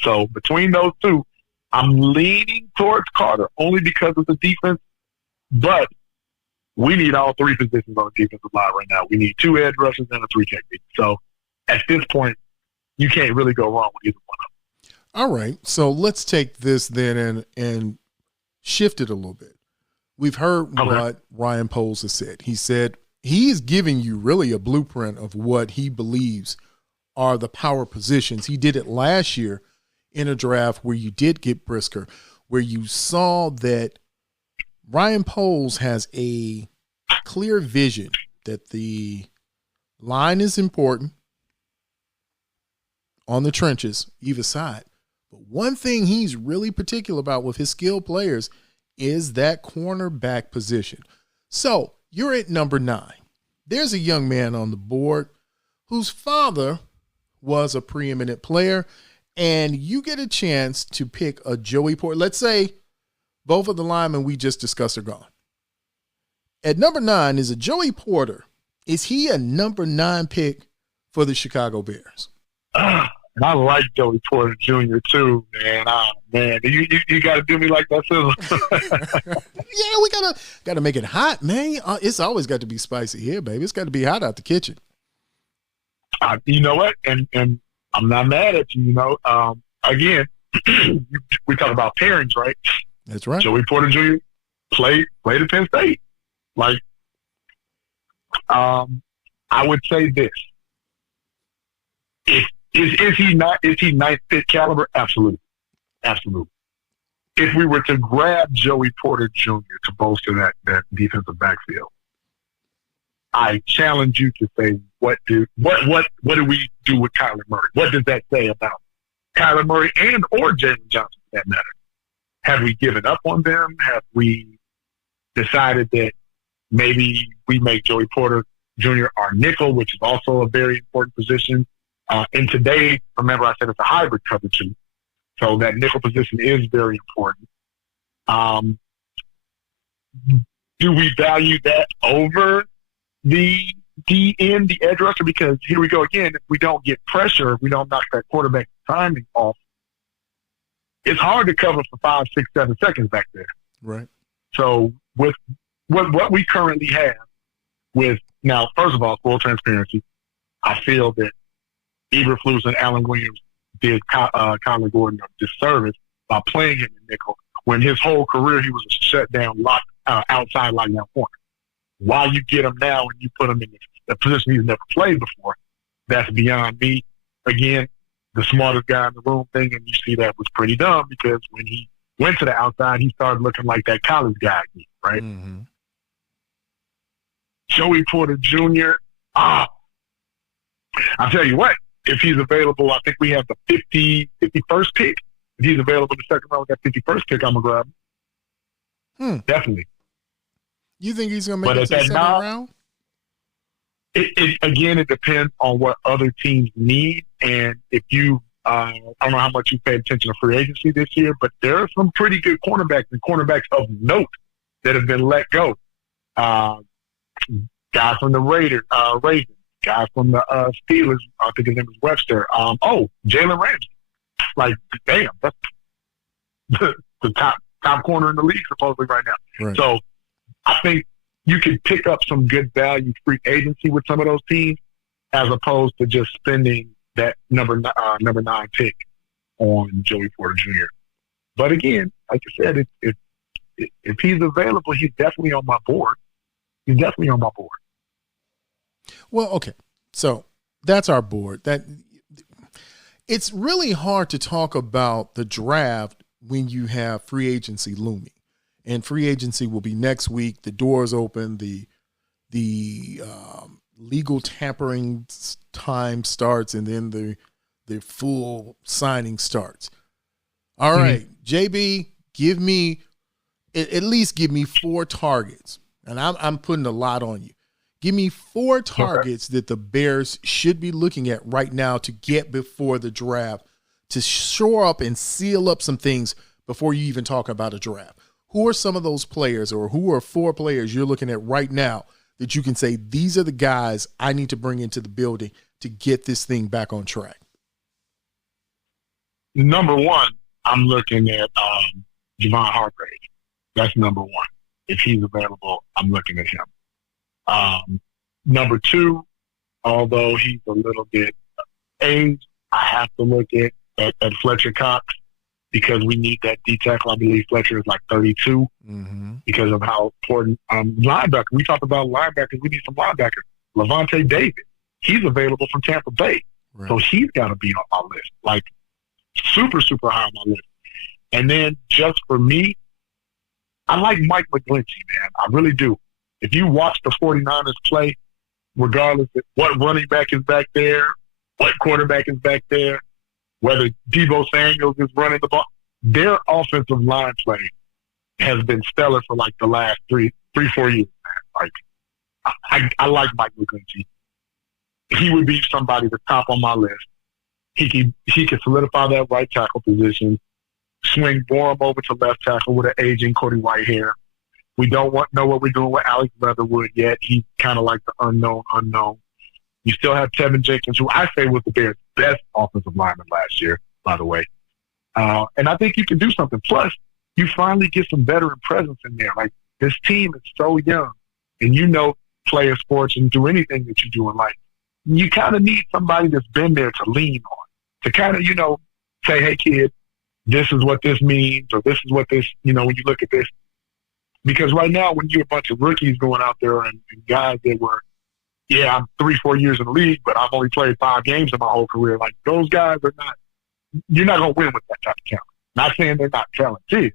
So between those two, I'm leaning towards Carter only because of the defense, but we need all three positions on the defensive line right now. We need 2 edge rushers and a 3 technique. So at this point, you can't really go wrong with either one of them. All right. So let's take this then and shift it a little bit. We've heard what Ryan Poles has said. He said he's giving you really a blueprint of what he believes are the power positions. He did it last year in a draft where you did get Brisker, where you saw that Ryan Poles has a clear vision that the line is important on the trenches, either side. But one thing he's really particular about with his skilled players is that cornerback position. So you're at number 9. There's a young man on the board whose father was a preeminent player, and you get a chance to pick a Joey Porter. Let's say both of the linemen we just discussed are gone. At number 9 is a Joey Porter. Is he a number 9 pick for the Chicago Bears? And I like Joey Porter Jr. too, man. Man, you got to do me like that, SIZZLE. Yeah, we gotta make it hot, man. It's always got to be spicy here, baby. It's got to be hot out the kitchen. You know what? And I'm not mad at you. Again, we talk about pairings, right? That's right. Joey Porter Jr. played at Penn State. Like, I would say this: Is he ninth pick caliber? Absolutely. If we were to grab Joey Porter Jr. to bolster that defensive backfield, I challenge you to say, what do we do with Kyler Murray? What does that say about Kyler Murray or Jalen Johnson, for that matter? Have we given up on them? Have we decided that maybe we make Joey Porter Jr. our nickel, which is also a very important position? And today, remember I said it's a hybrid cover too. So that nickel position is very important. Do we value that over the DN, the edge rusher? Because here we go again. If we don't get pressure, if we don't knock that quarterback timing off, it's hard to cover for 5, 6, 7 seconds back there. Right. So with what we currently have now, first of all, full transparency, I feel that Eberflus and Allen Williams did Connor Gordon a disservice by playing him in nickel when his whole career he was a shutdown outside lockdown corner. Why you get him now and you put him in the position he's never played before, that's beyond me. Again, the smartest guy in the room thing, and you see that was pretty dumb because when he went to the outside, he started looking like that college guy again, right? Mm-hmm. Joey Porter Jr., I'll tell you what, if he's available, I think we have the 51st pick. If he's available in the second round with that 51st pick, I'm going to grab him. Definitely. You think he's going to make it to the second round? It depends on what other teams need. And if you, I don't know how much you paid attention to free agency this year, but there are some pretty good cornerbacks and cornerbacks of note that have been let go. Guy from the Ravens, guy from the Steelers, I think his name is Webster. Jalen Ramsey. Like, damn, that's the top corner in the league supposedly right now. Right. So I think you can pick up some good value free agency with some of those teams as opposed to just spending that number 9 pick on Joey Porter Jr. But again, like I said, if he's available, he's definitely on my board. Well, okay. So that's our board. It's really hard to talk about the draft when you have free agency looming. And free agency will be next week. The doors open. The legal tampering time starts, and then the full signing starts. All right, JB, at least give me 4 targets, and I'm putting a lot on you. Give me 4 targets that the Bears should be looking at right now to get before the draft, to shore up and seal up some things before you even talk about a draft. Who are some of those players, or who are 4 players you're looking at right now that you can say, these are the guys I need to bring into the building to get this thing back on track? Number 1, I'm looking at Javon Hargrave. That's number 1. If he's available, I'm looking at him. Number 2, although he's a little bit aged, I have to look at Fletcher Cox, because we need that D tackle. I believe Fletcher is like 32 because of how important linebacker. We talked about linebackers. We need some linebackers. Levante David, he's available from Tampa Bay. Right. So he's got to be on my list, like super, super high on my list. And then just for me, I like Mike McGlinchey, man. I really do. If you watch the 49ers play, regardless of what running back is back there, what quarterback is back there, whether Deebo Samuels is running the ball, their offensive line play has been stellar for like the last 3-4 years, man. Like, I like Mike McGlinchey. He would be somebody that's top on my list. He can solidify that right tackle position, swing Borum over to left tackle with an aging Cody Whitehair. We don't know what we're doing with Alex Leatherwood yet. He's kind of like the unknown. You still have Tevin Jenkins, who I say was the Bears' best offensive lineman last year, by the way. And I think you can do something. Plus, you finally get some veteran presence in there. Like, this team is so young, and you know player sports and do anything that you do in life. You kind of need somebody that's been there to lean on, to kind of, say, hey, kid, this is what this means, or this is what this, when you look at this. Because right now, when you're a bunch of rookies going out there and guys that were, I'm 3-4 years in the league, but I've only played 5 games in my whole career. Like, those guys are not – you're not going to win with that type of talent. Not saying they're not talented,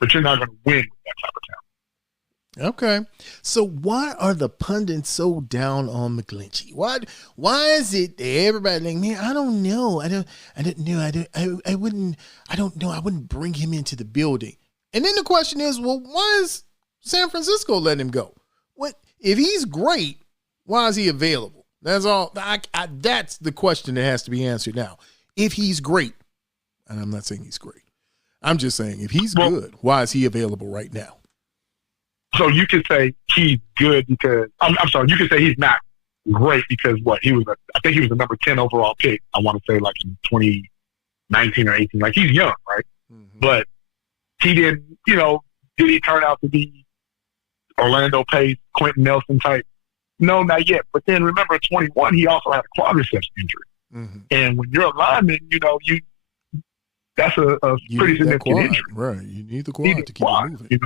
but you're not going to win with that type of talent. Okay. So why are the pundits so down on McGlinchey? Why is it that everybody like, man, I don't know. I wouldn't bring him into the building. And then the question is, well, why is San Francisco letting him go? What if he's great? Why is he available? That's all. That's the question that has to be answered now. If he's great, and I'm not saying he's great, I'm just saying if he's good, why is he available right now? So you could say he's good because I'm sorry. You could say he's not great because what I think he was the number 10 overall pick. I want to say like in 2019 or 18. Like, he's young, right? Mm-hmm. But he didn't. Did he turn out to be Orlando Pace, Quentin Nelson type? No, not yet. But then remember, at 21, he also had a quadriceps injury. Mm-hmm. And when you're a lineman, that's a pretty significant injury. Right. You need the quad to keep it moving.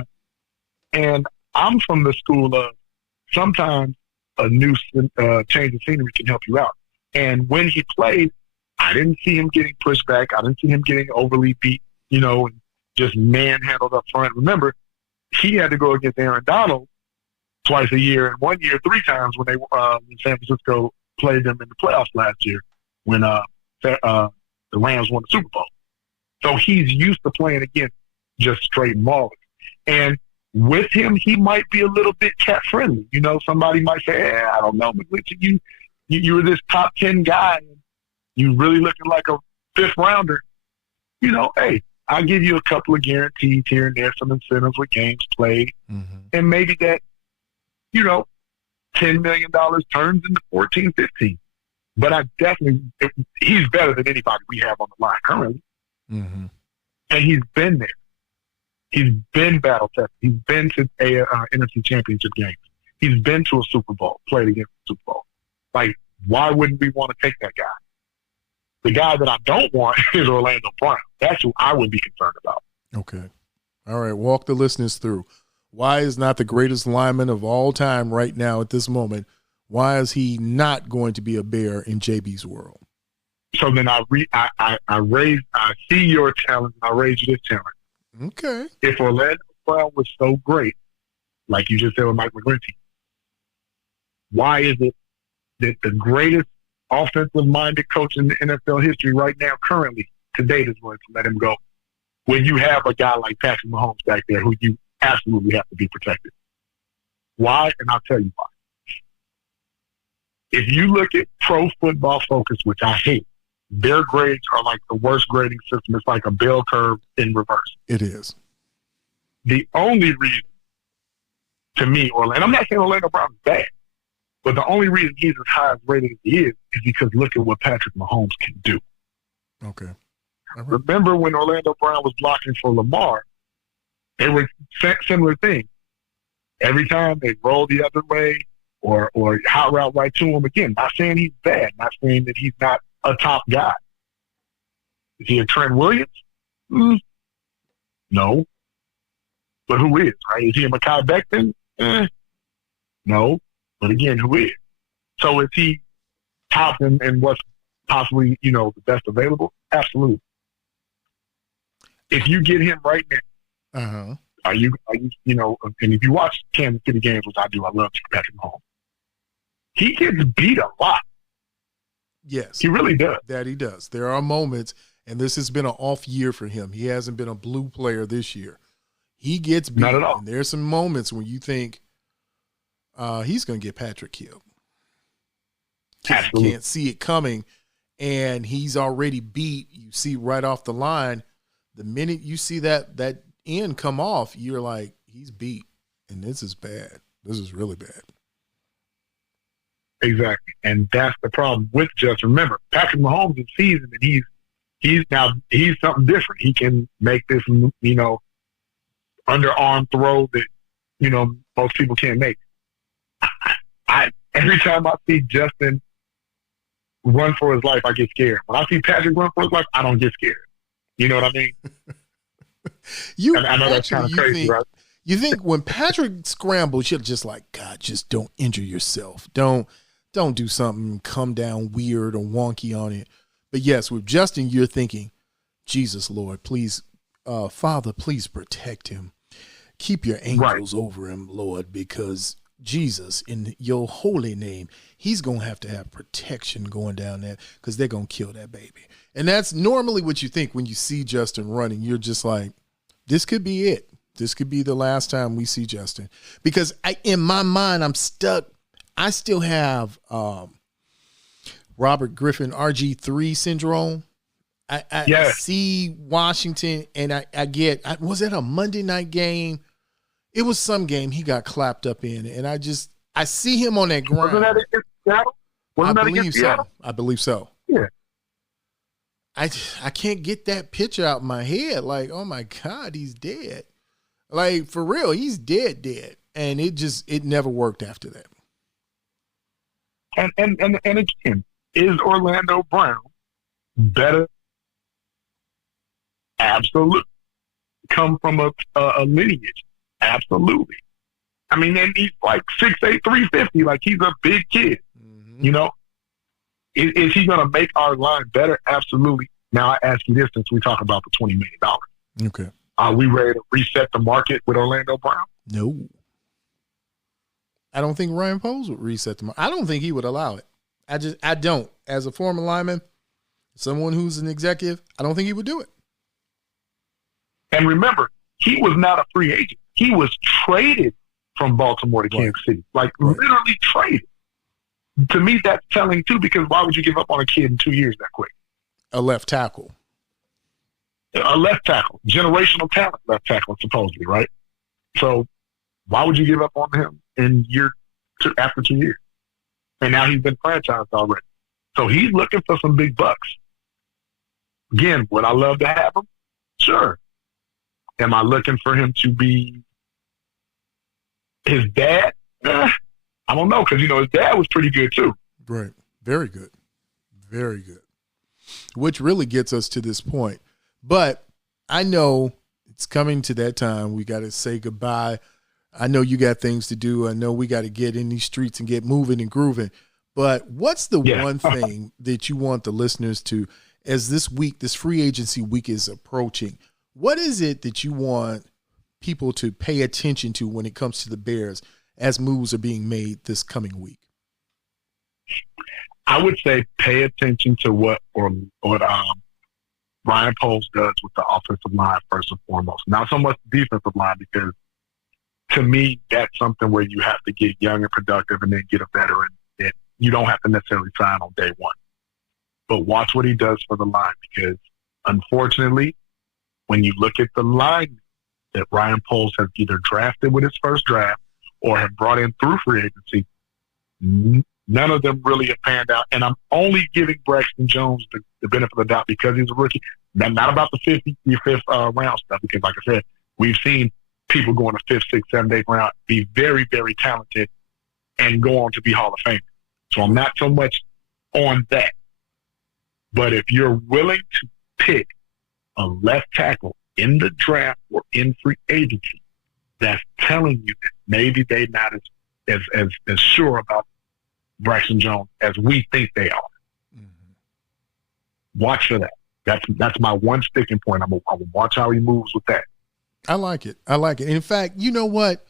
And I'm from the school of sometimes a new change of scenery can help you out. And when he played, I didn't see him getting pushed back. I didn't see him getting overly beat, and just manhandled up front. Remember, he had to go against Aaron Donald twice a year, and 1 year 3 times when San Francisco played them in the playoffs last year when the Rams won the Super Bowl. So he's used to playing against just straight maulers. And with him, he might be a little bit cat friendly. You know, somebody might say, I don't know, McGlinchey, you were this top 10 guy. You really looking like a 5th rounder. You know, hey, I'll give you a couple of guarantees here and there, some incentives with games played. Mm-hmm. And maybe that, you know, $10 million turns into 14, 15. But he's better than anybody we have on the line currently. Mm-hmm. And he's been there. He's been battle tested. He's been to NFC Championship games. He's been to a Super Bowl, played against the Super Bowl. Like, why wouldn't we want to take that guy? The guy that I don't want is Orlando Brown. That's who I would be concerned about. Okay. All right. Walk the listeners through. Why is not the greatest lineman of all time right now at this moment? Why is he not going to be a Bear in JB's world? So then I see your challenge and I raise you this challenge. Okay. If Orlando Brown was so great, like you just said with Mike McGlinchey, why is it that the greatest offensive-minded coach in the NFL history right now, currently, to date, is going to let him go when you have a guy like Patrick Mahomes back there who you absolutely have to be protected? Why? And I'll tell you why. If you look at Pro Football Focus, which I hate, their grades are like the worst grading system. It's like a bell curve in reverse. It is. The only reason, to me, and I'm not saying Orlando Brown's bad, but the only reason he's as high as rated as he is because look at what Patrick Mahomes can do. Okay. Right. Remember when Orlando Brown was blocking for Lamar, they were similar things. Every time they roll the other way or hot route right to him again. Not saying he's bad, not saying that he's not a top guy. Is he a Trent Williams? No. But who is, right? Is he a Mekhi Becton? No. But again, who is? So is he top in what's possibly, the best available? Absolutely. If you get him right now, are you, and if you watch Kansas City games, which I do, I love Patrick Mahomes. He gets beat a lot. Yes. He really does. That he does. There are moments, and this has been an off year for him. He hasn't been a blue player this year. He gets beat. Not at all. And there's some moments when you think he's going to get Patrick killed. Absolutely. You can't see it coming, and he's already beat. You see right off the line, the minute you see that end come off, you're like, he's beat, and this is bad. This is really bad. Exactly, and that's the problem with Justin. Remember, Patrick Mahomes is seasoned, and he's something different. He can make this, underarm throw that, most people can't make. I every time I see Justin run for his life, I get scared. When I see Patrick run for his life, I don't get scared. You know what I mean? I know that's kind of crazy, right? You think when Patrick scrambles, you're just like, God, just don't injure yourself. Don't do something, come down weird or wonky on it. But yes, with Justin, you're thinking, Jesus, Lord, please, Father, please protect him. Keep your angels over him, Lord, because Jesus, in your holy name, he's going to have protection going down there because they're going to kill that baby. And that's normally what you think when you see Justin running. You're just like, this could be it. This could be the last time we see Justin. Because in my mind, I'm stuck. I still have Robert Griffin RG3 syndrome. I see Washington, and I get, was it a Monday night game? It was some game he got clapped up in, and I see him on that ground. Wasn't that against Seattle? I believe so. Yeah. I can't get that picture out in my head. Like, oh my God, he's dead. Like, for real, he's dead. And it never worked after that. And again, is Orlando Brown better? Absolutely. Come from a lineage? Absolutely. I mean, and he's like 6'8", 350. Like, he's a big kid. Mm-hmm. Is he going to make our line better? Absolutely. Now, I ask you this since we talk about the $20 million. Okay. Are we ready to reset the market with Orlando Brown? No. I don't think Ryan Poles would reset the market. I don't think he would allow it. I don't. As a former lineman, someone who's an executive, I don't think he would do it. And remember, he was not a free agent. He was traded from Baltimore to Kansas City, literally traded. To me, that's telling too, because why would you give up on a kid in 2 years that quick? A left tackle. A left tackle, generational talent left tackle, supposedly, right? So why would you give up on him after 2 years? And now he's been franchised already. So he's looking for some big bucks. Again, would I love to have him? Sure. Am I looking for him to be his dad? I don't know, because, his dad was pretty good too. Right. Very good. Very good. Which really gets us to this point. But I know it's coming to that time. We got to say goodbye. I know you got things to do. I know we got to get in these streets and get moving and grooving. But what's the one thing that you want the listeners to, as this week, this free agency week is approaching, what is it that you want people to pay attention to when it comes to the Bears as moves are being made this coming week? I would say pay attention to what Ryan Poles does with the offensive line first and foremost. Not so much the defensive line, because to me, that's something where you have to get young and productive and then get a veteran that you don't have to necessarily sign on day one. But watch what he does for the line, because unfortunately, when you look at the line that Ryan Poles has either drafted with his first draft or have brought in through free agency, none of them really have panned out. And I'm only giving Braxton Jones the benefit of the doubt because he's a rookie. Not about the fifth round stuff, because like I said, we've seen people go in the 5th, 6th, 7th, 8th round, be very, very talented, and go on to be Hall of Fame. So I'm not so much on that. But if you're willing to pick a left tackle in the draft or in free agency, that's telling you that maybe they're not as sure about Braxton Jones as we think they are. Mm-hmm. Watch for that. That's my one sticking point. I will watch how he moves with that. I like it. In fact, you know what?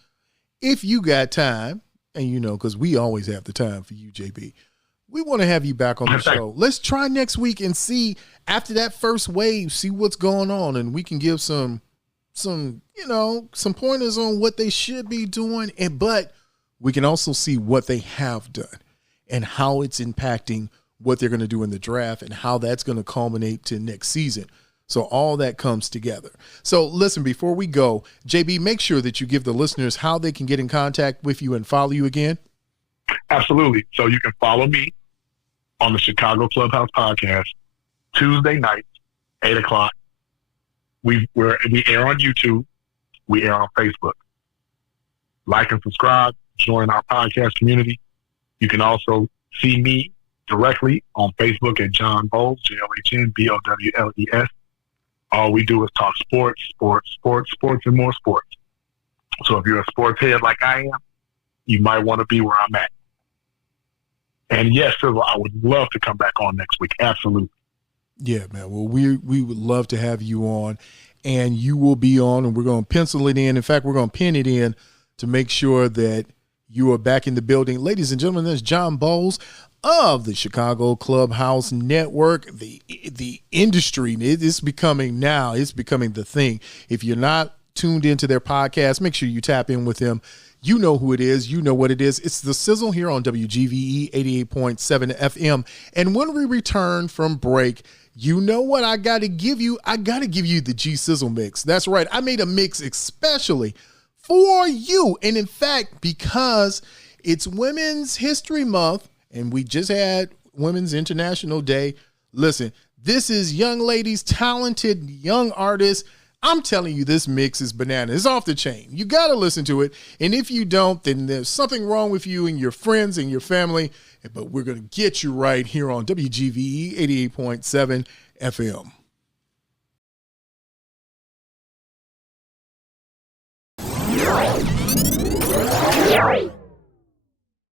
If you got time, and because we always have the time for you, JB, we want to have you back on the show. Let's try next week and see, after that first wave, see what's going on, and we can give some pointers on what they should be doing, but we can also see what they have done and how it's impacting what they're going to do in the draft and how that's going to culminate to next season. So all that comes together. So listen, before we go, JB, make sure that you give the listeners how they can get in contact with you and follow you again. Absolutely. So you can follow me on the Chicago Clubhouse Podcast Tuesday night, 8:00. We air on YouTube. We air on Facebook. Like and subscribe. Join our podcast community. You can also see me directly on Facebook at John Bowles, JOHNBOWLES. All we do is talk sports, and more sports. So if you're a sports head like I am, you might want to be where I'm at. And yes, sir, I would love to come back on next week. Absolutely. Yeah, man. Well, we would love to have you on, and you will be on, and we're going to pencil it in. In fact, we're going to pin it in to make sure that you are back in the building. Ladies and gentlemen, there's John Bowles of the Chicago Clubhouse Network. The industry, it's becoming the thing. If you're not tuned into their podcast, make sure you tap in with them. You know who it is. You know what it is. It's the Sizzle here on WGVE 88.7 FM. And when we return from break, you know what I got to give you? I got to give you the G Sizzle mix. That's right. I made a mix especially for you. And in fact, because it's Women's History Month and we just had Women's International Day, listen, this is young ladies, talented young artists. I'm telling you, this mix is banana. It's off the chain. You got to listen to it. And if you don't, then there's something wrong with you and your friends and your family. But we're going to get you right here on WGVE 88.7 FM.